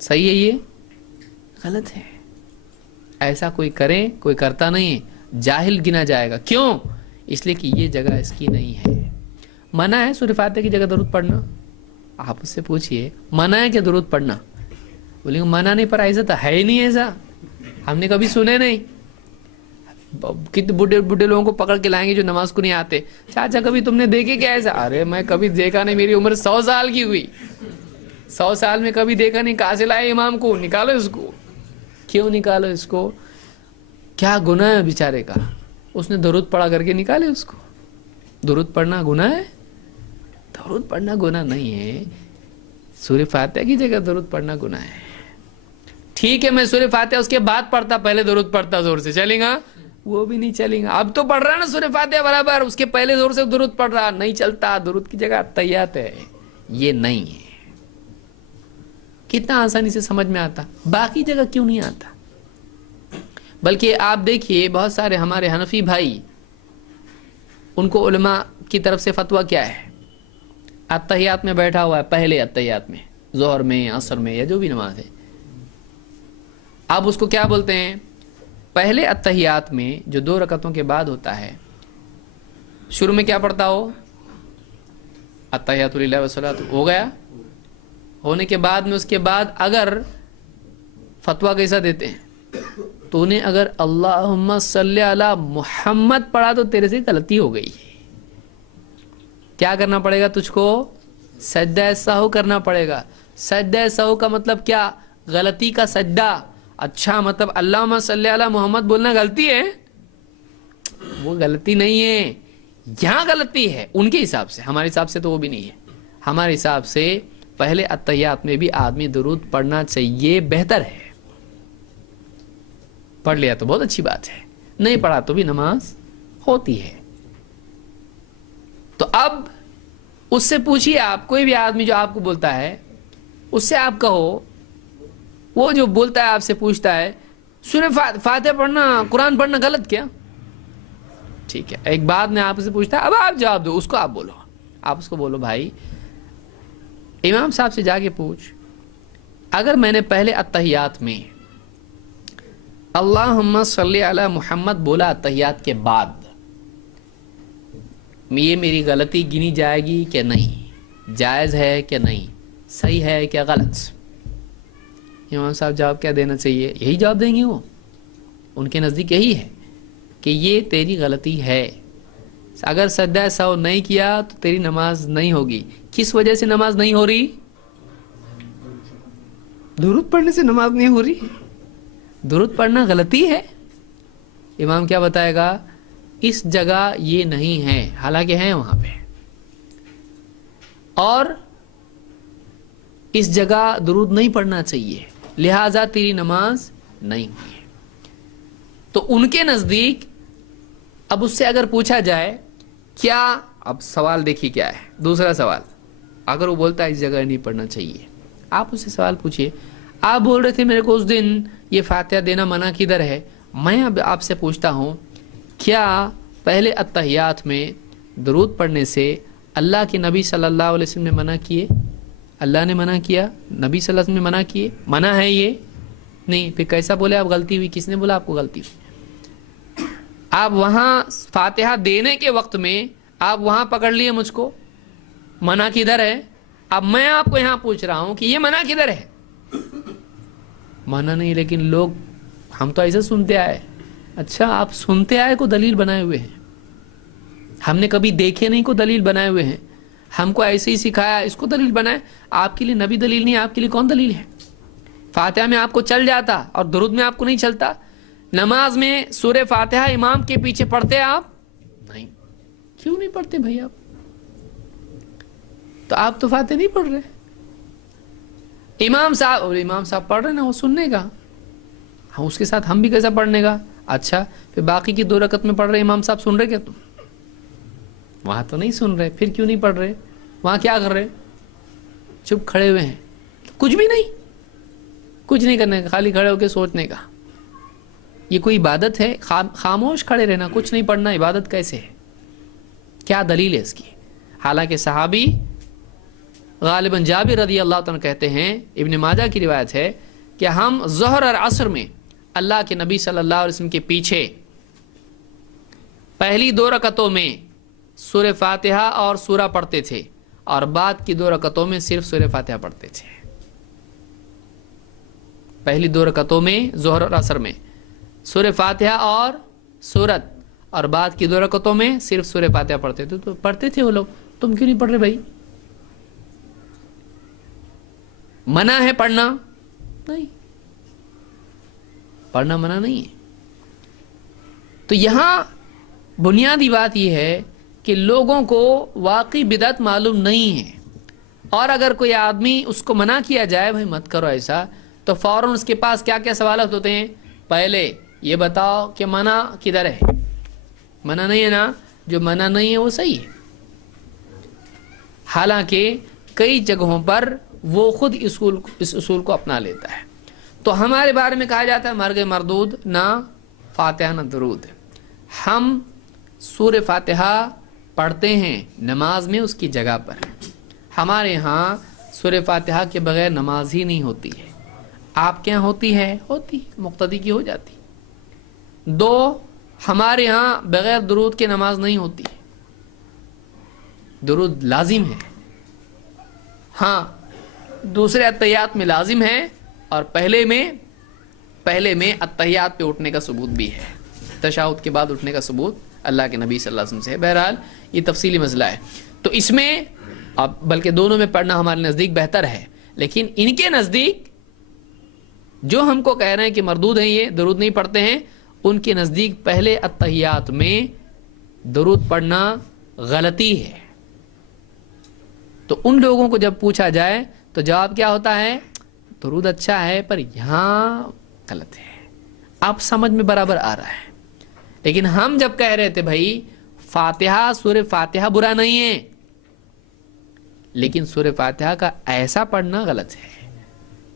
صحیح ہے یہ؟ غلط ہے۔ ایسا کوئی کرے، کوئی کرتا نہیں ہے، جاہل گنا جائے گا۔ کیوں؟ اس لیے کہ یہ جگہ اس کی نہیں ہے۔ منع ہے سورہ فاتحہ کی جگہ درود پڑھنا؟ آپ اس سے پوچھئے منع ہے کہ درود پڑھنا؟ بولیں گے منع نہیں، پر ایسا تو ہے ہی نہیں، ایسا ہم نے کبھی سنے نہیں۔ کتنے بڈھے لوگوں کو پکڑ کے لائیں گے جو نماز کو نہیں آتے، چاچا کبھی تم نے دیکھے کیا ایسا؟ ارے میں کبھی دیکھا نہیں، میری عمر 100 سال کی ہوئی، 100 سال میں کبھی دیکھا نہیں۔ کہاں سے لائے امام کو؟ نکالو اس کو۔ کیوں نکالو اس کو؟ کیا گناہ ہے بیچارے کا؟ اس نے درود پڑھا کر کے نکالے اس کو۔ درود پڑھنا گناہ ہے؟ درود پڑھنا گناہ نہیں ہے، سورہ فاتحہ کی جگہ درود پڑھنا گناہ ہے۔ ٹھیک ہے میں سورہ فاتحہ اس کے بعد پڑھتا، پہلے درود پڑھتا زور سے، چلیں گا؟ وہ بھی نہیں چلیں گا۔ اب تو پڑھ رہا ہے نا سورہ فاتحہ برابر، اس کے پہلے زور سے درود پڑھ رہا، نہیں چلتا۔ درود کی جگہ تحیات ہے، یہ نہیں ہے۔ کتنا آسانی سے سمجھ میں آتا، باقی جگہ کیوں نہیں آتا؟ بلکہ آپ دیکھیے بہت سارے ہمارے حنفی بھائی، ان کو علماء کی طرف سے فتویٰ کیا ہے؟ اتحیات میں بیٹھا ہوا ہے، پہلے اتحیات میں، ظہر میں، عصر میں، یا جو بھی نماز ہے، آپ اس کو کیا بولتے ہیں؟ پہلے اتحیات میں جو 2 رکعتوں کے بعد ہوتا ہے، شروع میں کیا پڑھتا ہو؟ اتحیات للہ والصلاۃ، ہو گیا؟ ہونے کے بعد میں اس کے بعد اگر فتویٰ کیسا دیتے ہیں؟ تو نے اگر اللہم صلی علی محمد پڑھا تو تیرے سے غلطی ہو گئی، کیا کرنا پڑے گا تجھ کو؟ سجدہ سہو کرنا پڑے گا۔ سجدہ سہو کا مطلب کیا؟ غلطی کا سجدہ۔ اچھا، مطلب اللہم صلی علی محمد بولنا غلطی ہے؟ وہ غلطی نہیں ہے، یہاں غلطی ہے ان کے حساب سے، ہمارے حساب سے تو وہ بھی نہیں ہے۔ ہمارے حساب سے پہلے اتحیات میں بھی آدمی درود پڑھنا چاہیے، بہتر ہے۔ پڑھ لیا تو بہت اچھی بات ہے، نہیں پڑھا تو بھی نماز ہوتی ہے۔ تو اب اس سے پوچھیے، آپ کوئی بھی آدمی جو آپ کو بولتا ہے، اس سے آپ کہو، وہ جو بولتا ہے آپ سے پوچھتا ہے سورہ فاتحہ پڑھنا، قرآن پڑھنا غلط کیا؟ ٹھیک ہے، ایک بعد میں آپ سے پوچھتا ہے، اب آپ جواب دو، اس کو آپ بولو، آپ اس کو بولو بھائی امام صاحب سے جا کے پوچھ، اگر میں نے پہلے اتحیات میں اللہم صلی علی محمد بولا اتحیات کے بعد، یہ میری غلطی گنی جائے گی کہ نہیں؟ جائز ہے کہ نہیں؟ صحیح ہے کہ غلط؟ امام صاحب جواب کیا دینا چاہیے؟ یہی جواب دیں گے، وہ ان کے نزدیک یہی ہے کہ یہ تیری غلطی ہے، اگر سجدہ سہو نہیں کیا تو تیری نماز نہیں ہوگی۔ کس وجہ سے نماز نہیں ہو رہی؟ درود پڑھنے سے نماز نہیں ہو رہی؟ درود پڑھنا غلطی ہے؟ امام کیا بتائے گا؟ اس جگہ یہ نہیں ہے، حالانکہ ہے وہاں پہ، اور اس جگہ درود نہیں پڑھنا چاہیے، لہذا تیری نماز نہیں ہوئی ہے۔ تو ان کے نزدیک اب اس سے اگر پوچھا جائے کیا، اب سوال دیکھیے کیا ہے، دوسرا سوال، اگر وہ بولتا ہے اس جگہ نہیں پڑھنا چاہیے، آپ اس سے سوال پوچھئے، آپ بول رہے تھے میرے کو اس دن یہ فاتحہ دینا منع کدھر ہے، میں اب آپ سے پوچھتا ہوں کیا پہلے اتحیات میں درود پڑھنے سے اللہ کے نبی صلی اللہ علیہ وسلم نے منع کیے؟ اللہ نے منع کیا، نبی صلی اللہ علیہ وسلم نے منع کیے؟ منع ہے یہ نہیں، پھر کیسا بولے آپ غلطی ہوئی؟ کس نے بولا آپ کو غلطی ہوئی؟ آپ وہاں فاتحہ دینے کے وقت میں آپ وہاں پکڑ لیے مجھ کو، منع کدھر ہے؟ اب میں آپ کو یہاں پوچھ رہا ہوں کہ یہ منع کدھر ہے؟ منع نہیں، لیکن لوگ، ہم تو ایسے سنتے آئے۔ اچھا، آپ سنتے آئے کو دلیل بنائے ہوئے ہیں، ہم نے کبھی دیکھے نہیں کو دلیل بنائے ہوئے ہیں، ہم کو ایسے ہی سکھایا اس کو دلیل بنائے۔ آپ کے لیے نبی دلیل نہیں، آپ کے لیے کون دلیل ہے؟ فاتحہ میں آپ کو چل جاتا اور درود میں آپ کو نہیں چلتا؟ نماز میں سورہ فاتحہ امام کے پیچھے پڑھتے آپ؟ نہیں۔ کیوں نہیں پڑھتے بھائی آپ؟ تو آپ تو فاتحہ نہیں پڑھ رہے، امام صاحب پڑھ رہے نا، وہ سننے کا، ہاں اس کے ساتھ ہم بھی کیسا پڑھنے کا؟ اچھا، پھر باقی کی 2 رکعت میں پڑھ رہے امام صاحب، سن رہے کیا تم؟ وہاں تو نہیں سن رہے، پھر کیوں نہیں پڑھ رہے؟ وہاں کیا کر رہے؟ چپ کھڑے ہوئے ہیں، کچھ بھی نہیں، کچھ نہیں کرنے کا، خالی کھڑے ہو کے سوچنے کا۔ یہ کوئی عبادت ہے؟ خاموش کھڑے رہنا، کچھ نہیں پڑھنا، عبادت کیسے ہے؟ کیا دلیل ہے اس کی؟ حالانکہ صحابی غالباً جابر رضی اللہ عنہ کہتے ہیں، ابن ماجہ کی روایت ہے کہ ہم ظہر اور عصر میں اللہ کے نبی صلی اللہ علیہ وسلم کے پیچھے پہلی 2 رکعتوں میں سورہ فاتحہ اور سورہ پڑھتے تھے، اور بعد کی 2 رکعتوں میں صرف سورہ فاتحہ پڑھتے تھے۔ پہلی 2 رکعتوں میں ظہر اور عصر میں سورہ فاتحہ اور سورت، اور بعد کی 2 رکعتوں میں صرف سورہ فاتحہ پڑھتے تھے۔ تو پڑھتے تھے وہ لوگ، تم کیوں نہیں پڑھ رہے بھائی؟ منع ہے پڑھنا؟ نہیں، پڑھنا منع نہیں ہے۔ تو یہاں بنیادی بات یہ ہے کہ لوگوں کو واقعی بدعت معلوم نہیں ہے، اور اگر کوئی آدمی اس کو منع کیا جائے بھائی مت کرو ایسا، تو فوراً اس کے پاس کیا کیا سوالات ہوتے ہیں؟ پہلے یہ بتاؤ کہ منع کدھر ہے؟ منع نہیں ہے نا، جو منع نہیں ہے وہ صحیح ہے۔ حالانکہ کئی جگہوں پر وہ خود اس اصول کو اپنا لیتا ہے۔ تو ہمارے بارے میں کہا جاتا ہے مرگ مردود، نہ فاتحہ نہ درود۔ ہم سورہ فاتحہ پڑھتے ہیں نماز میں اس کی جگہ پر، ہمارے ہاں سورہ فاتحہ کے بغیر نماز ہی نہیں ہوتی ہے۔ آپ کے یہاں ہوتی ہے؟ ہوتی، مقتدی کی ہو جاتی۔ 2، ہمارے ہاں بغیر درود کے نماز نہیں ہوتی، درود لازم ہے۔ ہاں دوسرے اتحیات میں لازم ہے، اور پہلے میں اتحیات پہ اٹھنے کا ثبوت بھی ہے، تشہد کے بعد اٹھنے کا ثبوت اللہ کے نبی صلی اللہ علیہ وسلم سے ہے۔ بہرحال یہ تفصیلی مسئلہ ہے، تو اس میں اب بلکہ دونوں میں پڑھنا ہمارے نزدیک بہتر ہے، لیکن ان کے نزدیک جو ہم کو کہہ رہے ہیں کہ مردود ہیں، یہ درود نہیں پڑھتے ہیں، ان کے نزدیک پہلے اتحیات میں درود پڑھنا غلطی ہے۔ تو ان لوگوں کو جب پوچھا جائے تو جواب کیا ہوتا ہے؟ درود اچھا ہے پر یہاں غلط ہے۔ آپ سمجھ میں برابر آ رہا ہے، لیکن ہم جب کہہ رہے تھے بھائی فاتحہ، سورہ فاتحہ برا نہیں ہے، لیکن سورہ فاتحہ کا ایسا پڑھنا غلط ہے،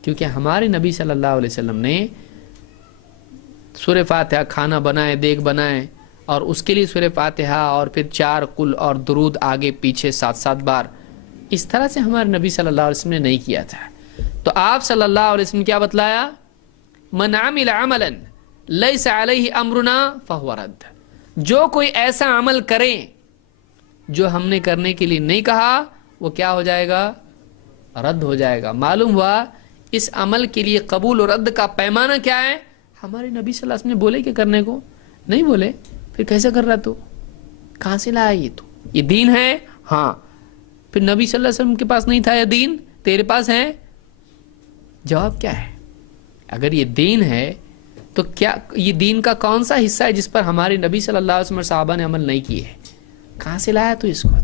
کیونکہ ہمارے نبی صلی اللہ علیہ وسلم نے سورہ فاتحہ کھانا بنائے، دیگ بنائے، اور اس کے لیے سورہ فاتحہ اور پھر 4 قل اور درود آگے پیچھے 7 بار، اس طرح سے ہمارے نبی صلی اللہ علیہ وسلم نے نہیں کیا تھا۔ تو آپ صلی اللہ علیہ وسلم کیا بتلایا؟ من عمل عملا لیس علیہ امرنا فہو رد، جو کوئی ایسا عمل کرے جو ہم نے کرنے کے لیے نہیں کہا، وہ کیا ہو جائے گا؟ رد ہو جائے گا۔ معلوم ہوا اس عمل کے لیے قبول و رد کا پیمانہ کیا ہے؟ ہمارے نبی صلی اللہ علیہ وسلم نے بولے کہ کرنے کو نہیں بولے، پھر کیسے کر رہا تو؟ کہاں سے لایا یہ؟ تو یہ دین ہے؟ ہاں، پھر نبی صلی اللہ علیہ وسلم کے پاس نہیں تھا یہ دین، تیرے پاس ہے؟ جواب کیا ہے؟ اگر یہ دین ہے تو کیا یہ دین کا کون سا حصہ ہے جس پر ہمارے نبی صلی اللہ علیہ وسلم اور صحابہ نے عمل نہیں کیے ہے؟ کہاں سے لایا تو اس کو؟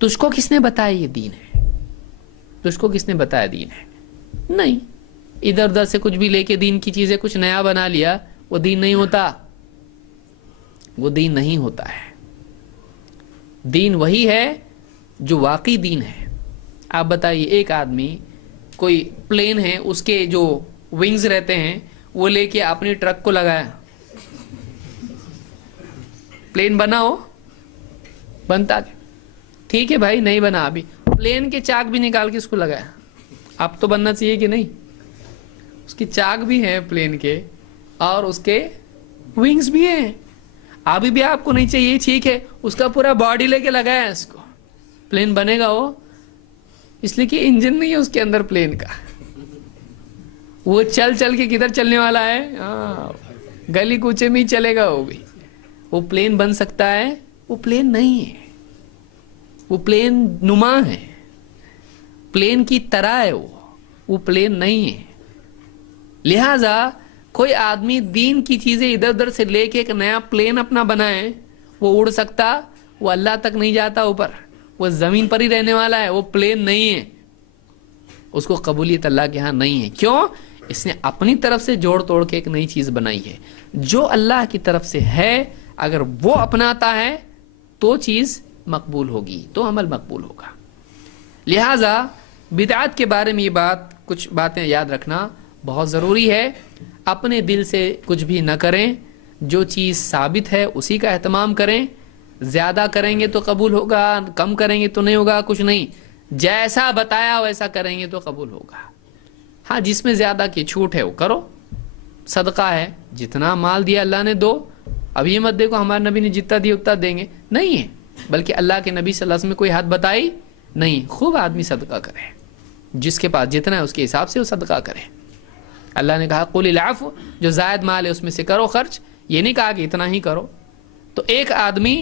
تجھ کو کس نے بتایا یہ دین ہے؟ تجھ کو کس نے بتایا دین ہے؟ نہیں، ادھر ادھر سے کچھ بھی لے کے دین کی چیزیں کچھ نیا بنا لیا، وہ دین نہیں ہوتا، وہ دین نہیں ہوتا ہے۔ دین وہی ہے جو واقعی دین ہے۔ آپ بتائیے، ایک آدمی کوئی پلین ہے، اس کے جو ونگز رہتے ہیں وہ لے کے اپنی ٹرک کو لگایا، پلین بنا ہو؟ بنتا؟ ٹھیک ہے بھائی، نہیں بنا، ابھی پلین کے چاک بھی نکال کے اس کو لگایا، اب تو بننا چاہیے کہ نہیں؟ اس کی چاک بھی ہیں پلین کے اور اس کے ونگز بھی ہیں، ابھی بھی آپ کو نہیں چاہیے، ٹھیک ہے، اس کا پورا باڈی لے کے لگایا اس کو، پلین بنے گا وہ؟ اس لیے کہ انجن نہیں ہے اس کے اندر پلین کا، وہ چل چل کے کدھر چلنے والا ہے؟ گلی کوچے میں ہی چلے گا وہ بھی۔ وہ پلین بن سکتا ہے؟ وہ پلین نہیں ہے، وہ پلین نما ہے، پلین کی طرح ہے، وہ پلین نہیں ہے۔ لہذا کوئی آدمی دین کی چیزیں ادھر ادھر سے لے کے ایک نیا پلین اپنا بنائے، وہ اڑ سکتا؟ وہ اللہ تک نہیں جاتا اوپر، وہ زمین پر ہی رہنے والا ہے، وہ پلین نہیں ہے، اس کو قبولیت اللہ کے ہاں نہیں ہے۔ کیوں؟ اس نے اپنی طرف سے جوڑ توڑ کے ایک نئی چیز بنائی ہے۔ جو اللہ کی طرف سے ہے اگر وہ اپناتا ہے تو چیز مقبول ہوگی، تو عمل مقبول ہوگا۔ لہذا بدعت کے بارے میں یہ کچھ باتیں یاد رکھنا بہت ضروری ہے۔ اپنے دل سے کچھ بھی نہ کریں، جو چیز ثابت ہے اسی کا اہتمام کریں۔ زیادہ کریں گے تو قبول ہوگا، کم کریں گے تو نہیں ہوگا، کچھ نہیں، جیسا بتایا ویسا کریں گے تو قبول ہوگا۔ ہاں، جس میں زیادہ کی چھوٹ ہے وہ کرو، صدقہ ہے، جتنا مال دیا اللہ نے دو، اب یہ مت دیکھو ہمارے نبی نے جتنا دیا اتنا دیں گے، نہیں ہے، بلکہ اللہ کے نبی صلی اللہ علیہ وسلم نے کوئی حد بتائی نہیں۔ خوب آدمی صدقہ کرے، جس کے پاس جتنا ہے اس کے حساب سے وہ صدقہ کرے۔ اللہ نے کہا قل العفو، جو زائد مال ہے اس میں سے کرو خرچ، یہ نہیں کہا کہ اتنا ہی کرو۔ تو ایک آدمی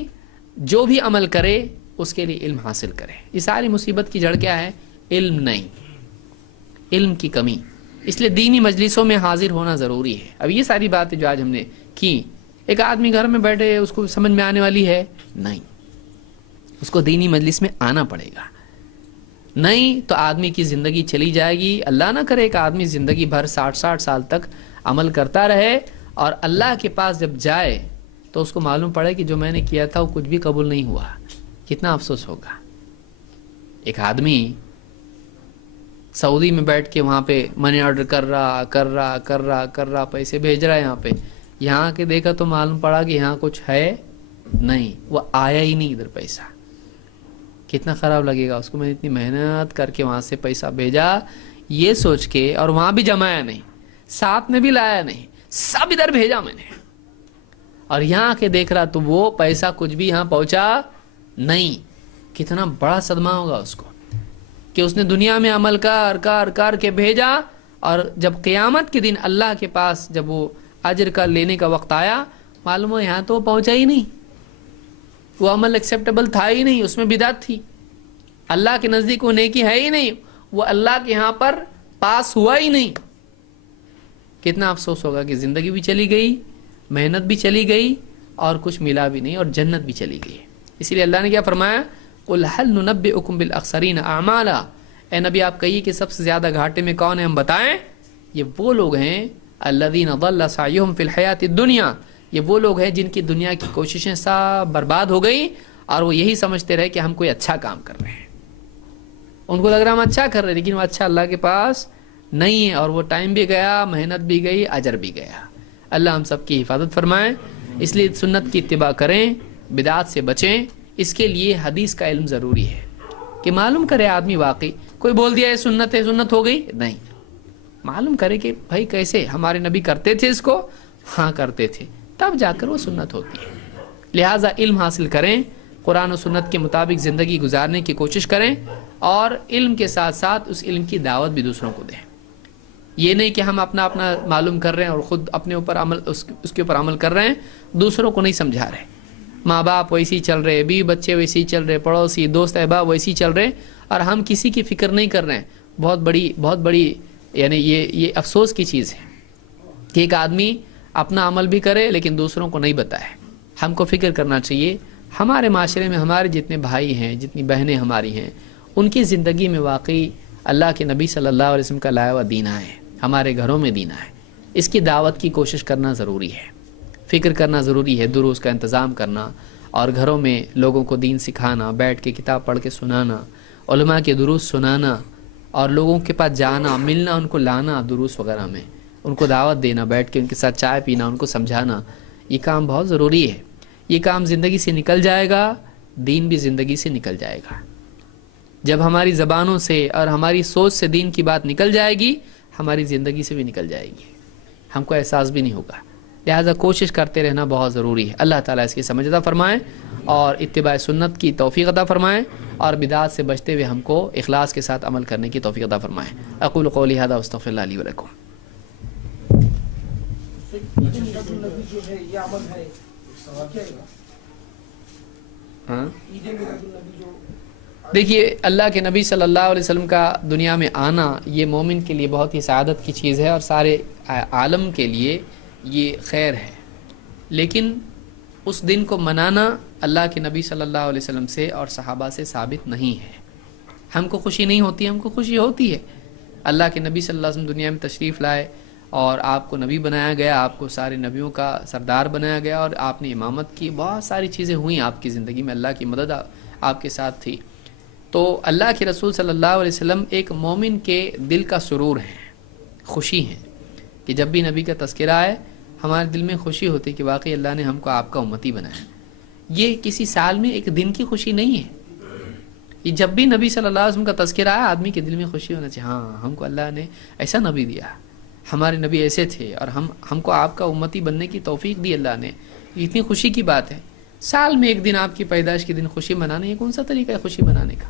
جو بھی عمل کرے اس کے لیے علم حاصل کرے۔ یہ ساری مصیبت کی جڑ کیا ہے؟ علم نہیں، علم کی کمی۔ اس لیے دینی مجلسوں میں حاضر ہونا ضروری ہے۔ اب یہ ساری باتیں جو آج ہم نے کی، ایک آدمی گھر میں بیٹھے اس کو سمجھ میں آنے والی ہے؟ نہیں، اس کو دینی مجلس میں آنا پڑے گا، نہیں تو آدمی کی زندگی چلی جائے گی۔ اللہ نہ کرے ایک آدمی زندگی بھر 60 سال تک عمل کرتا رہے اور اللہ کے پاس جب جائے تو اس کو معلوم پڑے کہ جو میں نے کیا تھا وہ کچھ بھی قبول نہیں ہوا، کتنا افسوس ہوگا۔ ایک آدمی سعودی میں بیٹھ کے وہاں پہ منی آرڈر کر رہا، پیسے بھیج رہا ہے یہاں پہ، یہاں کے دیکھا تو معلوم پڑا کہ یہاں کچھ ہے نہیں، وہ آیا ہی نہیں ادھر پیسہ، کتنا خراب لگے گا اس کو۔ میں نے اتنی محنت کر کے وہاں سے پیسہ بھیجا یہ سوچ کے، اور وہاں بھی جمایا نہیں، ساتھ میں بھی لایا نہیں، سب ادھر بھیجا میں نے، اور یہاں کے دیکھ رہا تو وہ پیسہ کچھ بھی یہاں پہنچا نہیں۔ کتنا بڑا صدمہ ہوگا اس کو کہ اس نے دنیا میں عمل کر کے بھیجا، اور جب قیامت کے دن اللہ کے پاس جب وہ اجر کا لینے کا وقت آیا، معلوم ہو یہاں تو وہ پہنچا ہی نہیں، وہ عمل ایکسیپٹیبل تھا ہی نہیں، اس میں بدعت تھی، اللہ کے نزدیک وہ نیکی ہے ہی نہیں، وہ اللہ کے یہاں پر پاس ہوا ہی نہیں۔ کتنا افسوس ہوگا کہ زندگی بھی چلی گئی، محنت بھی چلی گئی، اور کچھ ملا بھی نہیں، اور جنت بھی چلی گئی۔ اسی لیے اللہ نے کیا فرمایا؟ قُلْ هَلْ نُنَبِّئُكُمْ بِالْأَخْسَرِينَ أَعْمَالًا، اے نبی آپ کہیے کہ سب سے زیادہ گھاٹے میں کون ہیں، ہم بتائیں؟ یہ وہ لوگ ہیں الذین ضل سعیہم فی الحیاۃ الدنیا، یہ وہ لوگ ہیں جن کی دنیا کی کوششیں سب برباد ہو گئی، اور وہ یہی سمجھتے رہے کہ ہم کوئی اچھا کام کر رہے ہیں، ان کو لگ رہا ہم اچھا کر رہے ہیں، لیکن وہ اچھا اللہ کے پاس نہیں ہے، اور وہ ٹائم بھی گیا، محنت بھی گئی، اجر بھی گیا۔ اللہ ہم سب کی حفاظت فرمائے۔ اس لیے سنت کی اتباع کریں، بدعات سے بچیں۔ اس کے لیے حدیث کا علم ضروری ہے کہ معلوم کرے آدمی، واقعی کوئی بول دیا ہے سنت ہے، سنت ہو گئی، نہیں، معلوم کرے کہ بھائی کیسے ہمارے نبی کرتے تھے اس کو، ہاں کرتے تھے، تب جا کر وہ سنت ہوتی ہے۔ لہٰذا علم حاصل کریں، قرآن و سنت کے مطابق زندگی گزارنے کی کوشش کریں، اور علم کے ساتھ ساتھ اس علم کی دعوت بھی دوسروں کو دیں۔ یہ نہیں کہ ہم اپنا معلوم کر رہے ہیں اور خود اپنے اوپر عمل اس کے اوپر عمل کر رہے ہیں، دوسروں کو نہیں سمجھا رہے۔ ماں باپ ویسی چل رہے، بیوی بچے ویسی چل رہے، پڑوسی دوست احباب ویسی چل رہے، اور ہم کسی کی فکر نہیں کر رہے ہیں۔ بہت بڑی یعنی یہ افسوس کی چیز ہے کہ ایک آدمی اپنا عمل بھی کرے لیکن دوسروں کو نہیں بتائے. ہم کو فکر کرنا چاہیے ہمارے معاشرے میں ہمارے جتنے بھائی ہیں، جتنی بہنیں ہماری ہیں، ان کی زندگی میں واقعی اللہ کے نبی صلی اللہ علیہ وسلم کا لایا ہوا دین ہے، ہمارے گھروں میں دین ہے. اس کی دعوت کی کوشش کرنا ضروری ہے، فکر کرنا ضروری ہے، دروس کا انتظام کرنا اور گھروں میں لوگوں کو دین سکھانا، بیٹھ کے کتاب پڑھ کے سنانا، علماء کے دروس سنانا اور لوگوں کے پاس جانا، ملنا، ان کو لانا دروس وغیرہ میں، ان کو دعوت دینا، بیٹھ کے ان کے ساتھ چائے پینا، ان کو سمجھانا، یہ کام بہت ضروری ہے. یہ کام زندگی سے نکل جائے گا، دین بھی زندگی سے نکل جائے گا. جب ہماری زبانوں سے اور ہماری سوچ سے دین کی بات نکل جائے گی، ہماری زندگی سے بھی نکل جائے گی، ہم کو احساس بھی نہیں ہوگا. لہذا کوشش کرتے رہنا بہت ضروری ہے. اللہ تعالیٰ اس کی سمجھ عطا فرمائیں اور اتباع سنت کی توفیق عطا فرمائیں اور بدعات سے بچتے ہوئے ہم کو اخلاص کے ساتھ عمل کرنے کی توفیق عطا فرمائیں. اقول قولی ھذا واستغفر اللہ لی ولکم. دیکھیے اللہ کے نبی صلی اللہ علیہ وسلم کا دنیا میں آنا یہ مومن کے لیے بہت ہی سعادت کی چیز ہے اور سارے عالم کے لیے یہ خیر ہے. لیکن اس دن کو منانا اللہ کے نبی صلی اللہ علیہ وسلم سے اور صحابہ سے ثابت نہیں ہے. ہم کو خوشی نہیں ہوتی، ہم کو خوشی ہوتی ہے. اللہ کے نبی صلی اللہ علیہ وسلم دنیا میں تشریف لائے اور آپ کو نبی بنایا گیا، آپ کو سارے نبیوں کا سردار بنایا گیا اور آپ نے امامت کی، بہت ساری چیزیں ہوئیں آپ کی زندگی میں، اللہ کی مدد آپ کے ساتھ تھی. تو اللہ کے رسول صلی اللہ علیہ وسلم ایک مومن کے دل کا سرور ہیں، خوشی ہیں کہ جب بھی نبی کا تذکرہ آئے ہمارے دل میں خوشی ہوتی کہ واقعی اللہ نے ہم کو آپ کا امتی بنایا. یہ کسی سال میں ایک دن کی خوشی نہیں ہے. یہ جب بھی نبی صلی اللہ علیہ وسلم کا تذکرہ آیا آدمی کے دل میں خوشی ہونا چاہیے، ہاں ہم کو اللہ نے ایسا نبی دیا، ہمارے نبی ایسے تھے اور ہم کو آپ کا امتی بننے کی توفیق دی اللہ نے. یہ اتنی خوشی کی بات ہے. سال میں ایک دن آپ کی پیدائش کے دن خوشی منانے، یہ کون سا طریقہ ہے خوشی منانے کا؟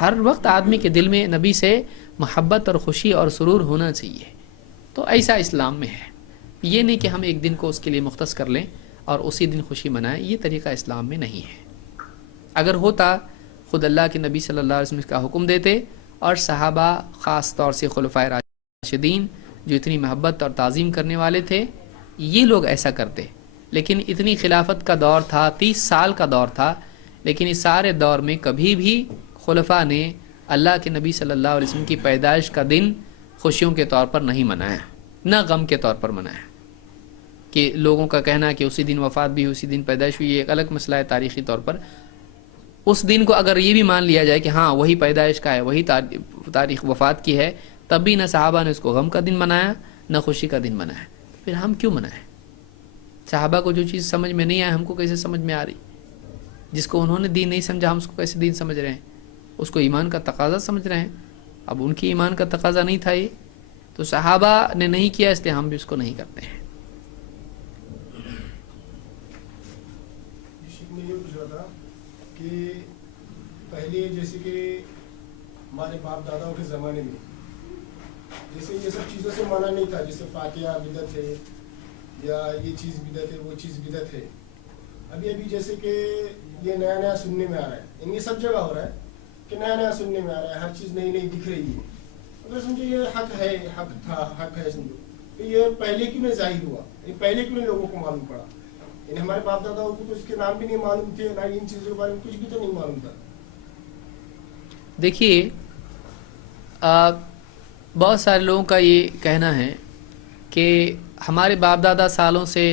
ہر وقت آدمی کے دل میں نبی سے محبت اور خوشی اور سرور ہونا چاہیے. تو ایسا اسلام میں ہے. یہ نہیں کہ ہم ایک دن کو اس کے لیے مختص کر لیں اور اسی دن خوشی منائیں، یہ طریقہ اسلام میں نہیں ہے. اگر ہوتا خود اللہ کے نبی صلی اللہ علیہ وسلم کا حکم دیتے اور صحابہ خاص طور سے خلفائے راشدین جو اتنی محبت اور تعظیم کرنے والے تھے، یہ لوگ ایسا کرتے. لیکن اتنی خلافت کا دور تھا، 30 سال کا دور تھا، لیکن اس سارے دور میں کبھی بھی خلفاء نے اللہ کے نبی صلی اللہ علیہ وسلم کی پیدائش کا دن خوشیوں کے طور پر نہیں منایا، نہ غم کے طور پر منایا. کہ لوگوں کا کہنا کہ اسی دن وفات بھی ہوئی، اسی دن پیدائش ہوئی، یہ ایک الگ مسئلہ ہے تاریخی طور پر. اس دن کو اگر یہ بھی مان لیا جائے کہ ہاں وہی پیدائش کا ہے، وہی تاریخ وفات کی ہے، تب بھی نہ صحابہ نے اس کو غم کا دن منایا نہ خوشی کا دن منایا. پھر ہم کیوں منائیں؟ صحابہ کو جو چیز سمجھ میں نہیں آئی ہم کو کیسے سمجھ میں آ رہی؟ جس کو انہوں نے دین نہیں سمجھا ہم اس کو کیسے دین سمجھ رہے ہیں؟ اس کو ایمان کا تقاضا سمجھ رہے ہیں. اب ان کی ایمان کا تقاضا نہیں تھا یہ، تو صحابہ نے نہیں کیا اس لیے ہم بھی اس کو نہیں کرتے ہیں. کہ پہلے جیسے کہ ہمارے باپ داداؤں کے زمانے میں جیسے یہ سب چیزوں سے منع نہیں تھا، جیسے فاتحہ بدعت ہے یا یہ چیز بدعت ہے، وہ چیز بدعت ہے. ابھی جیسے کہ یہ نیا نیا سننے میں آ رہا ہے، یعنی سب جگہ ہو رہا ہے کہ نیا نیا سننے میں آ رہا ہے، ہر چیز نئی نئی دکھ رہی ہے. اگر سمجھو یہ حق ہے، حق تھا، حق ہے، سمجھو کہ یہ پہلے کیوں نہیں ظاہر ہوا، یہ پہلے کیوں نہیں لوگوں کو معلوم پڑا؟ یعنی ہمارے باپ داداؤں کو تو اس کے نام بھی نہیں معلوم تھے، نہ ان چیزوں کے بارے میں کچھ بھی تو نہیں معلوم تھا. دیکھیے بہت سارے لوگوں کا یہ کہنا ہے کہ ہمارے باپ دادا سالوں سے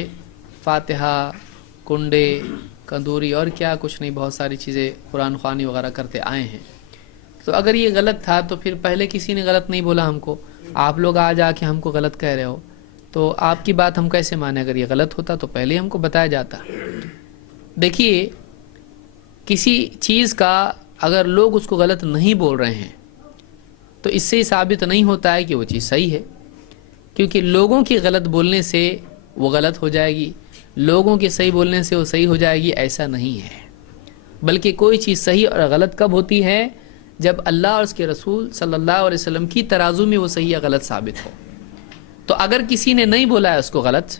فاتحہ، کنڈے، کندوری اور کیا کچھ نہیں، بہت ساری چیزیں قرآن خوانی وغیرہ کرتے آئے ہیں. تو اگر یہ غلط تھا تو پھر پہلے کسی نے غلط نہیں بولا ہم کو، آپ لوگ آج آ کے ہم کو غلط کہہ رہے ہو، تو آپ کی بات ہم کیسے مانیں؟ اگر یہ غلط ہوتا تو پہلے ہم کو بتایا جاتا. دیکھیے کسی چیز کا اگر لوگ اس کو غلط نہیں بول رہے ہیں تو اس سے ثابت نہیں ہوتا ہے کہ وہ چیز صحیح ہے، کیونکہ لوگوں کی غلط بولنے سے وہ غلط ہو جائے گی، لوگوں کے صحیح بولنے سے وہ صحیح ہو جائے گی، ایسا نہیں ہے. بلکہ کوئی چیز صحیح اور غلط کب ہوتی ہے؟ جب اللہ اور اس کے رسول صلی اللہ علیہ وسلم کی ترازو میں وہ صحیح یا غلط ثابت ہو. تو اگر کسی نے نہیں بولا ہے اس کو غلط،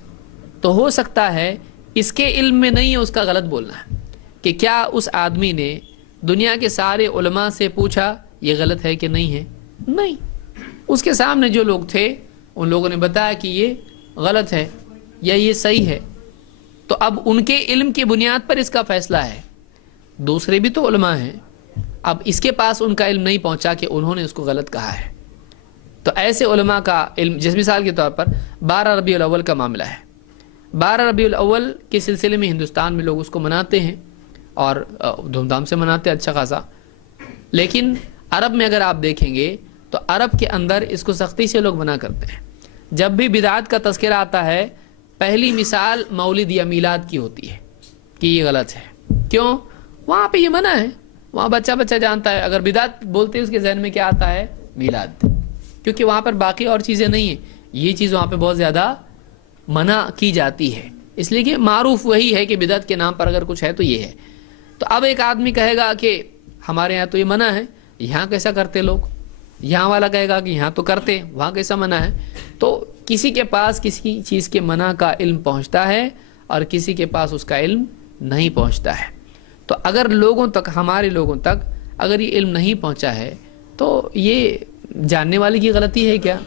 تو ہو سکتا ہے اس کے علم میں نہیں ہے اس کا غلط بولنا ہے، کہ کیا اس آدمی نے دنیا کے سارے علماء سے پوچھا یہ غلط ہے کہ نہیں ہے؟ نہیں. اس کے سامنے جو لوگ تھے ان لوگوں نے بتایا کہ یہ غلط ہے یا یہ صحیح ہے، تو اب ان کے علم کی بنیاد پر اس کا فیصلہ ہے. دوسرے بھی تو علماء ہیں، اب اس کے پاس ان کا علم نہیں پہنچا کہ انہوں نے اس کو غلط کہا ہے. تو ایسے علماء کا علم، جس مثال کے طور پر 12 ربیع الاول کا معاملہ ہے. 12 ربیع الاول کے سلسلے میں ہندوستان میں لوگ اس کو مناتے ہیں اور دھوم دھام سے مناتے ہیں اچھا خاصا، لیکن عرب میں اگر آپ دیکھیں گے تو عرب کے اندر اس کو سختی سے لوگ منع کرتے ہیں. جب بھی بدعات کا تذکرہ آتا ہے پہلی مثال مولد یا میلاد کی ہوتی ہے کہ یہ غلط ہے. کیوں؟ وہاں پہ یہ منع ہے، وہاں بچہ جانتا ہے. اگر بدعت بولتے ہیں اس کے ذہن میں کیا آتا ہے؟ میلاد، کیونکہ وہاں پر باقی اور چیزیں نہیں ہیں. یہ چیز وہاں پہ بہت زیادہ منع کی جاتی ہے، اس لیے کہ معروف وہی ہے کہ بدعت کے نام پر اگر کچھ ہے تو یہ ہے. تو اب ایک آدمی کہے گا کہ ہمارے یہاں تو یہ منع ہے، یہاں کیسا کرتے لوگ؟ یہاں والا کہے گا کہ یہاں تو کرتے، وہاں کیسا منع ہے؟ تو کسی کے پاس کسی چیز کے منع کا علم پہنچتا ہے اور کسی کے پاس اس کا علم نہیں پہنچتا ہے. تو اگر لوگوں تک، ہمارے لوگوں تک اگر یہ علم نہیں پہنچا ہے تو یہ جاننے والے کی غلطی ہے کیا؟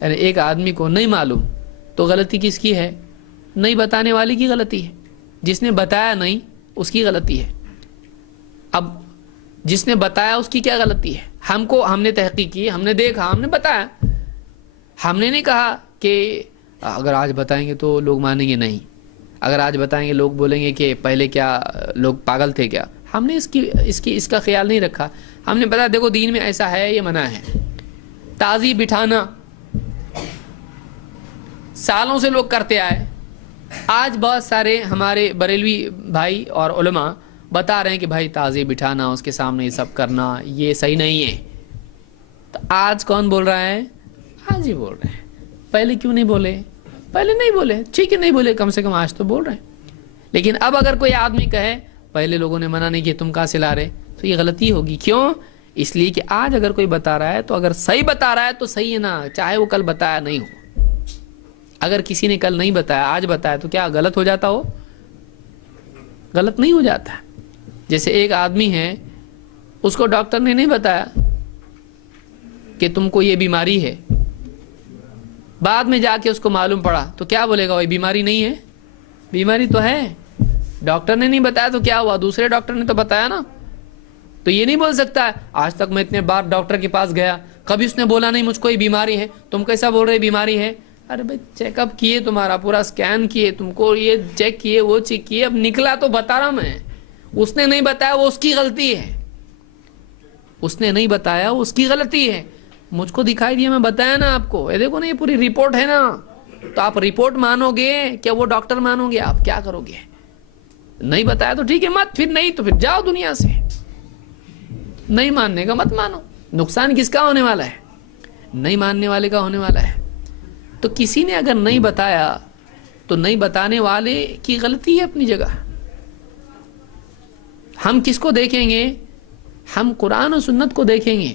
یعنی ایک آدمی کو نہیں معلوم تو غلطی کس کی ہے؟ نہیں بتانے والے کی غلطی ہے. جس نے بتایا نہیں اس کی غلطی ہے. اب جس نے بتایا اس کی کیا غلطی ہے؟ ہم نے تحقیق کی، ہم نے دیکھا، ہم نے بتایا. ہم نے نہیں کہا کہ اگر آج بتائیں گے تو لوگ مانیں گے، نہیں. اگر آج بتائیں گے لوگ بولیں گے کہ پہلے کیا لوگ پاگل تھے کیا. ہم نے اس کا خیال نہیں رکھا. ہم نے بتایا دیکھو دین میں ایسا ہے، یہ منع ہے. تعزیہ بٹھانا سالوں سے لوگ کرتے آئے. آج بہت سارے ہمارے بریلوی بھائی اور علماء بتا رہے ہیں کہ بھائی تعزیہ بٹھانا، اس کے سامنے یہ سب کرنا، یہ صحیح نہیں ہے. تو آج کون بول رہا ہے؟ آج ہی بول رہے ہیں. پہلے کیوں نہیں بولے؟ پہلے نہیں بولے، ٹھیک ہے نہیں بولے، کم سے کم آج تو بول رہے ہیں. لیکن اب اگر کوئی آدمی کہے پہلے لوگوں نے منع نہیں کیا، تم کہاں سے لا رہے، تو یہ غلطی ہوگی. کیوں؟ اس لیے کہ آج اگر کوئی بتا رہا ہے تو اگر صحیح بتا رہا ہے تو صحیح ہے نا، چاہے وہ کل بتایا نہیں ہو. اگر کسی نے کل نہیں بتایا آج بتایا تو کیا غلط ہو جاتا ہو؟ غلط نہیں ہو جاتا. جیسے ایک آدمی ہے، اس کو ڈاکٹر نے نہیں بتایا کہ تم کو یہ بیماری ہے، بعد میں جا کے اس کو معلوم پڑا تو کیا بولے گا؟ وہ بیماری نہیں ہے، بیماری تو ہے. ڈاکٹر نے نہیں بتایا تو کیا ہوا؟ دوسرے ڈاکٹر نے تو بتایا نا. تو یہ نہیں بول سکتا ہے آج تک میں اتنے بار ڈاکٹر کے پاس گیا، کبھی اس نے بولا نہیں مجھ کو یہ بیماری ہے، تم کیسا بول رہے بیماری ہے؟ ارے بھائی چیک اپ کیے، تمہارا پورا سکین کیے، تم کو یہ چیک کیے، وہ چیک کیے، اب نکلا تو بتا رہا میں. اس نے نہیں بتایا وہ اس کی غلطی ہے. اس نے نہیں بتایا وہ اس کی غلطی ہے. مجھ کو دکھائی دیا، میں بتایا نا آپ کو، یہ دیکھو نا یہ پوری رپورٹ ہے نا. تو آپ رپورٹ مانو گے کیا وہ ڈاکٹر مانو گے؟ آپ کیا کرو گے؟ نہیں بتایا تو ٹھیک ہے مت، پھر نہیں تو پھر جاؤ دنیا سے. نہیں ماننے کا مت مانو. نقصان کس کا ہونے والا ہے؟ نہیں ماننے والے کا ہونے والا ہے. تو کسی نے اگر نہیں بتایا تو نہیں بتانے والے کی غلطی ہے اپنی جگہ. ہم کس کو دیکھیں گے؟ ہم قرآن و سنت کو دیکھیں گے.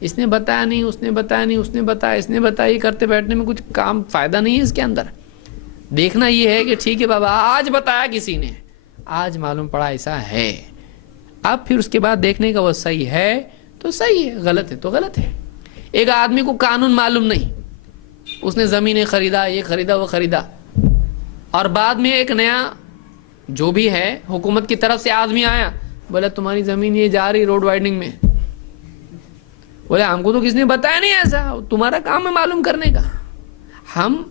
اس نے بتایا نہیں، اس نے بتایا نہیں، اس نے بتایا، اس نے بتایا، یہ کرتے بیٹھنے میں کچھ کام فائدہ نہیں ہے اس کے اندر. دیکھنا یہ ہے کہ ٹھیک ہے بابا آج بتایا کسی نے، آج معلوم پڑا ایسا ہے، اب پھر اس کے بعد دیکھنے کا وہ صحیح ہے تو صحیح ہے، غلط ہے تو غلط ہے. ایک آدمی کو قانون معلوم نہیں، اس نے زمینیں خریدا، یہ خریدا، وہ خریدا، اور بعد میں ایک نیا جو بھی ہے حکومت کی طرف سے آدمی آیا، بولا تمہاری زمین یہ جا رہی روڈ وائڈنگ میں. بولے ہم کو تو کس نے بتایا نہیں ایسا، تمہارا کام ہے معلوم کرنے کا. ہم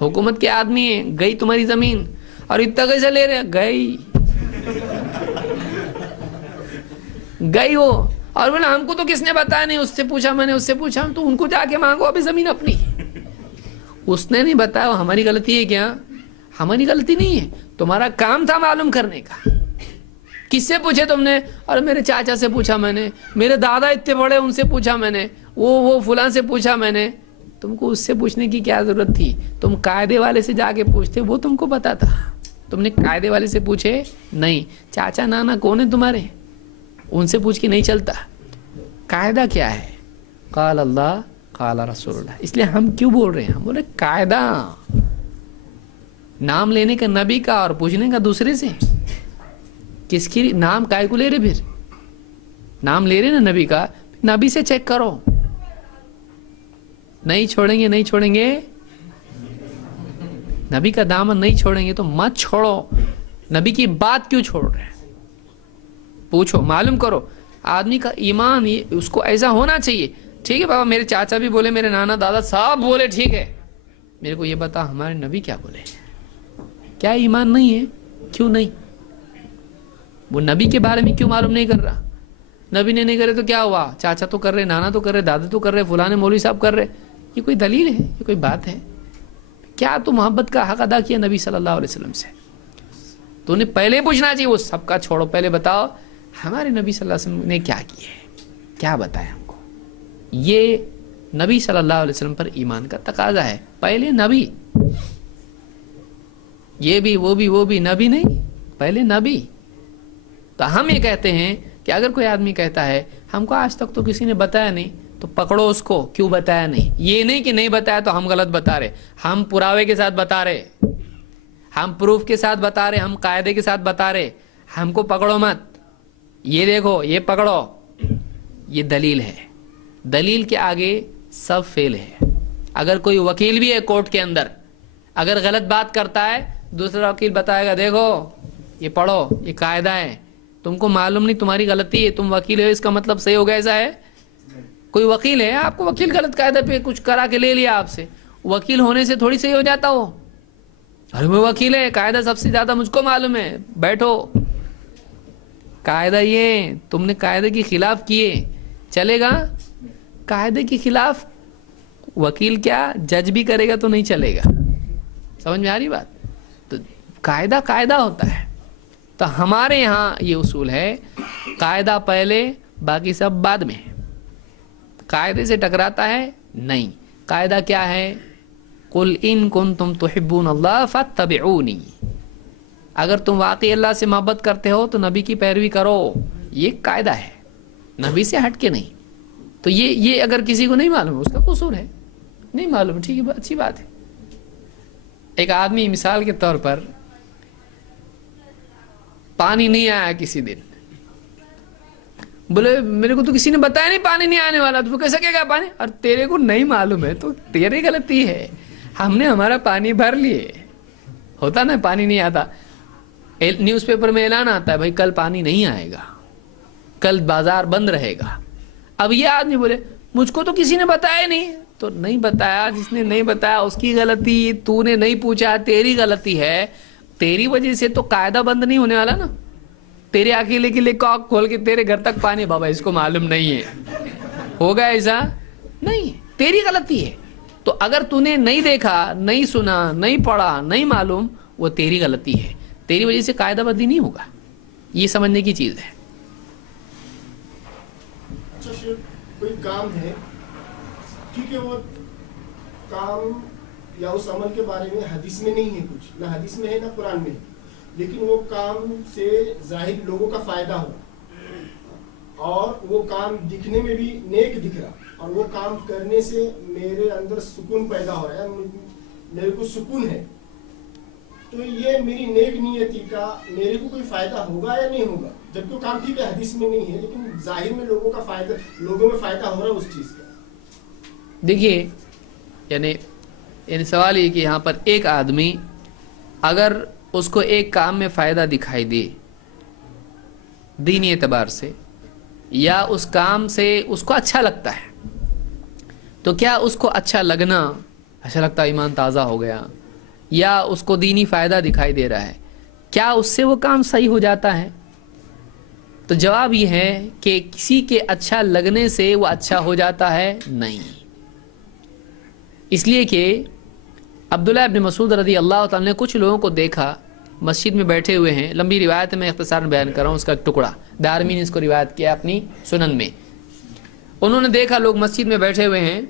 حکومت کے آدمی ہیں، گئی تمہاری زمین، اور اتنا کیسے لے رہے؟ گئی وہ، اور بولا ہم کو تو کس نے بتایا نہیں، اس سے پوچھا میں نے، اس سے پوچھا، تو ان کو جا کے مانگو ابھی زمین اپنی. اس نے نہیں بتایا، ہماری غلطی ہے کیا؟ ہماری غلطی نہیں ہے، تمہارا کام تھا معلوم کرنے کا. کس سے پوچھے تم نے؟ اور میرے چاچا سے پوچھا میں نے، میرے دادا اتنے بڑے ان سے پوچھا میں نے، وہ فلاں سے پوچھا میں نے. تم کو اس سے پوچھنے کی کیا ضرورت تھی؟ تم قاعدے والے سے جا کے پوچھتے، وہ تم کو پتا تھا. تم نے قاعدے والے سے پوچھے نہیں. چاچا نانا کون ہے تمہارے؟ ان سے پوچھ کے نہیں چلتا. قاعدہ کیا ہے؟ قال اللہ قال رسول اللہ. اس لیے ہم کیوں بول رہے ہیں؟ ہم بول رہے قاعدہ، نام لینے کا نبی کا اور پوچھنے کا دوسرے سے. کس کی نام کائے کو لے رہے؟ پھر نام لے رہے نا نبی کا، نبی سے چیک کرو. نہیں چھوڑیں گے نبی کا دامن نہیں چھوڑیں گے تو مت چھوڑو. نبی کی بات کیوں چھوڑ رہے ہیں؟ پوچھو، معلوم کرو. آدمی کا ایمان اس کو ایسا ہونا چاہیے. ٹھیک ہے بابا، میرے چاچا بھی بولے، میرے نانا دادا صاحب بولے، ٹھیک ہے، میرے کو یہ بتا ہمارے نبی کیا بولے. کیا ایمان نہیں ہے؟ کیوں نہیں؟ وہ نبی کے بارے میں کیوں معلوم نہیں کر رہا؟ نبی نے نہیں کرے تو کیا ہوا؟ چاچا تو کر رہے، نانا تو کر رہے، دادا تو کر رہے، فلانے مولوی صاحب کر رہے. یہ کوئی دلیل ہے؟ یہ کوئی بات ہے؟ کیا تو محبت کا حق ادا کیا نبی صلی اللہ علیہ وسلم سے؟ تو انہیں پہلے پوچھنا چاہیے. وہ سب کا چھوڑو، پہلے بتاؤ ہمارے نبی صلی اللہ علیہ وسلم نے کیا کیا ہے، کیا بتایا ہم کو. یہ نبی صلی اللہ علیہ وسلم پر ایمان کا تقاضا ہے. پہلے نبی، یہ بھی وہ بھی نبی نہیں، پہلے نبی. تو ہم یہ کہتے ہیں کہ اگر کوئی آدمی کہتا ہے ہم کو آج تک تو کسی نے بتایا نہیں، تو پکڑو اس کو، کیوں بتایا نہیں. یہ نہیں کہ نہیں بتایا تو ہم غلط بتا رہے، ہم پراوے کے ساتھ بتا رہے، ہم پروف کے ساتھ بتا رہے، ہم قاعدے کے ساتھ بتا رہے. ہم کو پکڑو مت، یہ دیکھو، یہ پکڑو، یہ دلیل ہے. دلیل کے آگے سب فیل ہے. اگر کوئی وکیل بھی ہے کورٹ کے اندر، اگر غلط بات کرتا ہے، دوسرا وکیل بتائے گا دیکھو یہ پڑھو، یہ قاعدہ ہے، تم کو معلوم نہیں تمہاری غلطی ہے، تم وکیل ہو اس کا مطلب صحیح ہو گیا. ایسا ہے؟ کوئی وکیل ہے، آپ کو وکیل غلط قاعدہ پہ کچھ کرا کے لے لیا آپ سے، وکیل ہونے سے تھوڑی صحیح ہو جاتا ہو. ارے وہ وکیل ہے، قاعدہ سب سے زیادہ مجھ کو معلوم ہے، بیٹھو. قاعدہ یہ تم نے قاعدے کے خلاف کیے، چلے گا؟ قاعدے کے خلاف وکیل کیا جج بھی کرے گا تو نہیں چلے گا. سمجھ میں آ رہی بات؟ تو قاعدہ ہوتا ہے. تو ہمارے یہاں یہ اصول ہے، قاعدہ پہلے باقی سب بعد میں. قاعدے سے ٹکراتا ہے نہیں. قاعدہ کیا ہے؟ قل ان کنتم تحبون اللہ فاتبعونی. اگر تم واقعی اللہ سے محبت کرتے ہو تو نبی کی پیروی کرو. یہ قاعدہ ہے، نبی سے ہٹ کے نہیں. تو یہ اگر کسی کو نہیں معلوم ہے اس کا قصور ہے، نہیں معلوم، ٹھیک ہے، اچھی بات ہے. ایک آدمی مثال کے طور پر پانی نہیں آیا کسی دن، بولے میرے کو تو کسی نے بتایا نہیں پانی نہیں آنے والا، تو کیسا کیا پانی؟ اور تیرے کو نہیں معلوم ہے تو تیری غلطی ہے. ہم نے ہمارا پانی بھر لیے. ہوتا نا پانی نہیں آتا، نیوز پیپر میں اعلان آتا ہے بھائی کل پانی نہیں آئے گا، کل بازار بند رہے گا. اب یہ آدمی بولے مجھ کو تو کسی نے بتایا نہیں. تو نہیں بتایا، جس نے نہیں بتایا اس کی غلطی، تو نے نہیں پوچھا تیری غلطی ہے. تیری وجہ سے تو قاعدہ بند نہیں ہونے والا نا. تیرے اکیلے کے لیے کاک کھول کے تیرے گھر تک پانی، بابا اس کو معلوم نہیں ہے، ہوگا ایسا نہیں، تیری غلطی ہے. تو اگر تو نے نہیں دیکھا، نہیں سنا، نہیں پڑھا، نہیں معلوم، وہ تیری غلطی ہے. تیری وجہ سے قاعدہ بندی نہیں ہوگا. یہ سمجھنے کی چیز ہے. اچھا شیخ، کوئی کام ہے، ٹھیک ہے، وہ کام یا اس عمل کے بارے میں حدیث میں نہیں ہے، کچھ نہ حدیث میں ہے نہ قرآن میں ہے، لیکن وہ کام سے ظاہر لوگوں کا فائدہ ہو اور وہ کام دکھنے میں بھی نیک دکھ رہا اور وہ کام کرنے سے میرے اندر سکون پیدا ہو رہا ہے، میرے کو سکون ہے، تو یہ میری نیک نیتی کا میرے کو کوئی فائدہ ہوگا یا نہیں ہوگا؟ جبکہ وہ کام ٹھیک ہے حدیث میں نہیں ہے، لیکن ظاہر میں لوگوں میں فائدہ ہو رہا ہے اس چیز کا. دیکھیے یعنی سوال یہ کہ یہاں پر ایک آدمی اگر اس کو ایک کام میں فائدہ دکھائی دے دینی اعتبار سے، یا اس کام سے اس کو اچھا لگتا ہے، تو کیا اس کو اچھا لگتا ایمان تازہ ہو گیا، یا اس کو دینی فائدہ دکھائی دے رہا ہے، کیا اس سے وہ کام صحیح ہو جاتا ہے؟ تو جواب یہ ہے کہ کسی کے اچھا لگنے سے وہ اچھا ہو جاتا ہے نہیں. اس لیے کہ عبداللہ ابن مسعود رضی اللہ تعالیٰ نے کچھ لوگوں کو دیکھا مسجد میں بیٹھے ہوئے ہیں. لمبی روایت میں اختصار بیان کر رہا ہوں، اس کا ایک ٹکڑا، دارمی نے اس کو روایت کیا اپنی سنن میں. انہوں نے دیکھا لوگ مسجد میں بیٹھے ہوئے ہیں،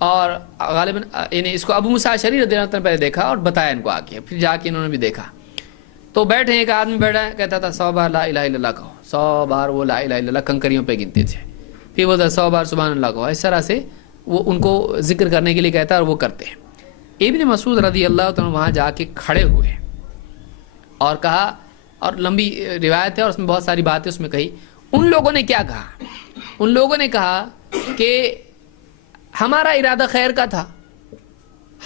اور غالباً یعنی اس کو ابو موسیٰ اشعری رضی اللہ عنہ نے پہلے دیکھا اور بتایا ان کو آ کے، پھر جا کے انہوں نے بھی دیکھا. تو بیٹھے ایک آدمی بیٹھا ہے، کہتا تھا 100 بار لا الہ الا اللہ کہو. 100 بار وہ لا الہ الا اللہ کنکریوں پہ گنتے تھے. پھر وہ 100 بار سبحان اللہ کہو. اس طرح سے وہ ان کو ذکر کرنے کے لیے کہتا ہے اور وہ کرتے ہیں. ابن مسعود رضی اللہ تعالیٰ وہاں جا کے کھڑے ہوئے اور کہا، اور لمبی روایت ہے اور اس میں بہت ساری باتیں اس میں کہی. ان لوگوں نے کیا کہا؟ ان لوگوں نے کہا کہ ہمارا ارادہ خیر کا تھا،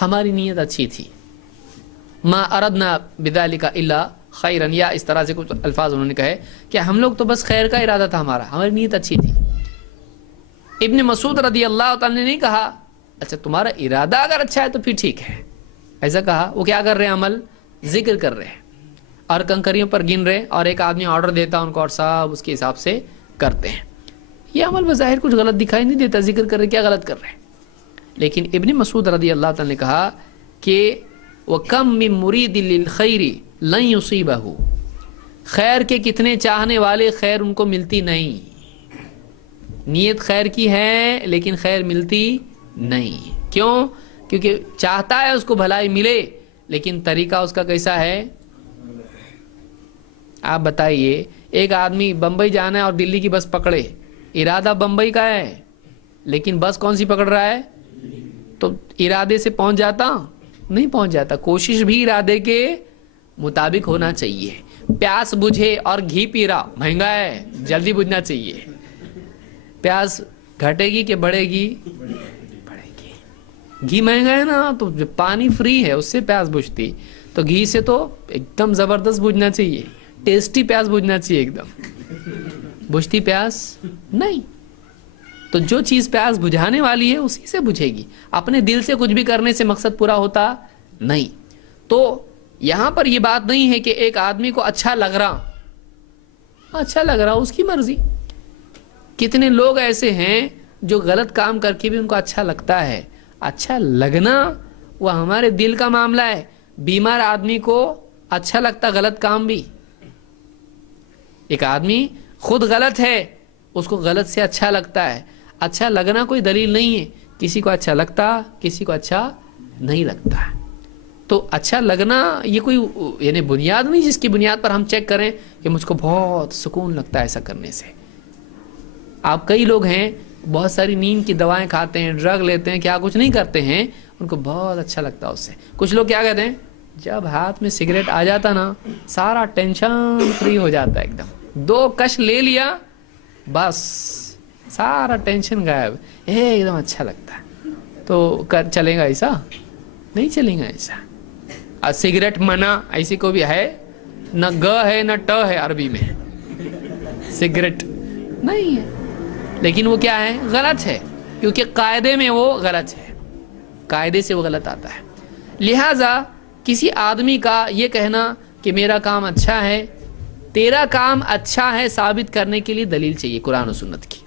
ہماری نیت اچھی تھی، ما اردنا بذالک الا خیرن، یا اس طرح سے کچھ الفاظ انہوں نے کہے کہ ہم لوگ تو بس خیر کا ارادہ تھا ہمارا، ہماری نیت اچھی تھی۔ ابن مسعود رضی اللہ تعالی نے نہیں کہا اچھا تمہارا ارادہ اگر اچھا ہے تو پھر ٹھیک ہے، ایسا کہا۔ وہ کیا کر رہے ہیں؟ عمل ذکر کر رہے ہیں اور کنکریوں پر گن رہے، اور ایک آدمی آرڈر دیتا ان کو اور سب اس کے حساب سے کرتے ہیں۔ یہ عمل بظاہر کچھ غلط دکھائی نہیں دیتا، ذکر کر رہے کیا غلط کر رہے ہیں؟ لیکن ابن مسعود رضی اللہ تعالی نے کہا کہ وَكَمْ مِن مُرِيدٍ لِلْخَيْرِ لَن يُصِيبَهُ، خیر کے کتنے چاہنے والے خیر ان کو ملتی نہیں، نیت خیر کی ہے لیکن خیر ملتی نہیں۔ کیوں؟ کیونکہ چاہتا ہے اس کو بھلائی ملے لیکن طریقہ اس کا کیسا ہے؟ آپ بتائیے، ایک آدمی بمبئی جانا ہے اور دلی کی بس پکڑے، ارادہ بمبئی کا ہے لیکن بس کون سی پکڑ رہا ہے؟ تو ارادے سے پہنچ جاتا نہیں، پہنچ جاتا۔ کوشش بھی ارادے کے مطابق ہونا چاہیے۔ پیاس بجھے اور گھی پی رہا، مہنگا ہے، جلدی بجھنا چاہیے۔ پیاس گھٹے گی کہ بڑھے گی؟ بڑھے گی۔ گھی مہنگا ہے نا، تو جو پانی فری ہے اس سے پیاس بجھتی، تو گھی سے تو ایک دم زبردست بجھنا چاہیے، ٹیسٹی پیاس بجھنا چاہیے ایک دم۔ بجھتی پیاس نہیں۔ تو جو چیز پیاس بجھانے والی ہے اسی سے بجھے گی، اپنے دل سے کچھ بھی کرنے سے مقصد پورا ہوتا نہیں۔ تو یہاں پر یہ بات نہیں ہے کہ ایک آدمی کو اچھا لگ رہا اس کی مرضی۔ کتنے لوگ ایسے ہیں جو غلط کام کر کے بھی ان کو اچھا لگتا ہے۔ اچھا لگنا وہ ہمارے دل کا معاملہ ہے۔ بیمار آدمی کو اچھا لگتا غلط کام بھی۔ ایک آدمی خود غلط ہے، اس کو غلط سے اچھا لگتا ہے۔ اچھا لگنا کوئی دلیل نہیں ہے، کسی کو اچھا لگتا کسی کو اچھا نہیں لگتا ہے۔ تو اچھا لگنا یہ کوئی یعنی بنیاد نہیں جس کی بنیاد پر ہم چیک کریں کہ مجھ کو بہت سکون لگتا ہے ایسا کرنے سے۔ آپ کئی لوگ ہیں بہت ساری نیند کی دوائیں کھاتے ہیں، ڈرگ لیتے ہیں، کیا کچھ نہیں کرتے ہیں، ان کو بہت اچھا لگتا ہے اس سے۔ کچھ لوگ کیا کہتے ہیں، جب ہاتھ میں سگریٹ آ جاتا نا سارا ٹینشن فری ہو جاتا ہے، ایک دم 2 کش لے لیا بس سارا ٹینشن غائب، ایک دم اچھا لگتا ہے۔ تو چلے گا ایسا؟ نہیں چلے گا ایسا۔ اور سگریٹ منع ایسی کو بھی ہے، نہ گ ہے نہ ٹ ہے عربی میں، سگریٹ نہیں ہے، لیکن وہ کیا ہے؟ غلط ہے، کیونکہ قاعدے میں وہ غلط ہے، قاعدے سے وہ غلط آتا ہے۔ لہٰذا کسی آدمی کا یہ کہنا کہ میرا کام اچھا ہے، تیرا کام اچھا ہے ثابت کرنے کے لیے دلیل چاہیے قرآن و سنت کی۔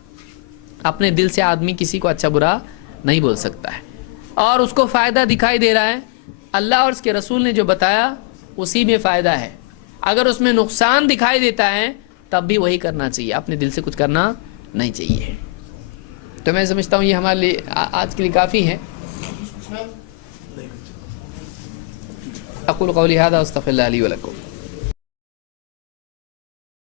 اپنے دل سے آدمی کسی کو اچھا برا نہیں بول سکتا ہے، اور اس کو فائدہ دکھائی دے رہا ہے، اللہ اور اس کے رسول نے جو بتایا اسی میں فائدہ ہے۔ اگر اس میں نقصان دکھائی دیتا ہے تب بھی وہی کرنا چاہیے، اپنے دل سے کچھ کرنا نہیں چاہیے۔ تو میں سمجھتا ہوں یہ ہمارے لیے آج کے لیے کافی ہے۔ اقول قولی ھذا واستغفر اللہ لی ولکم۔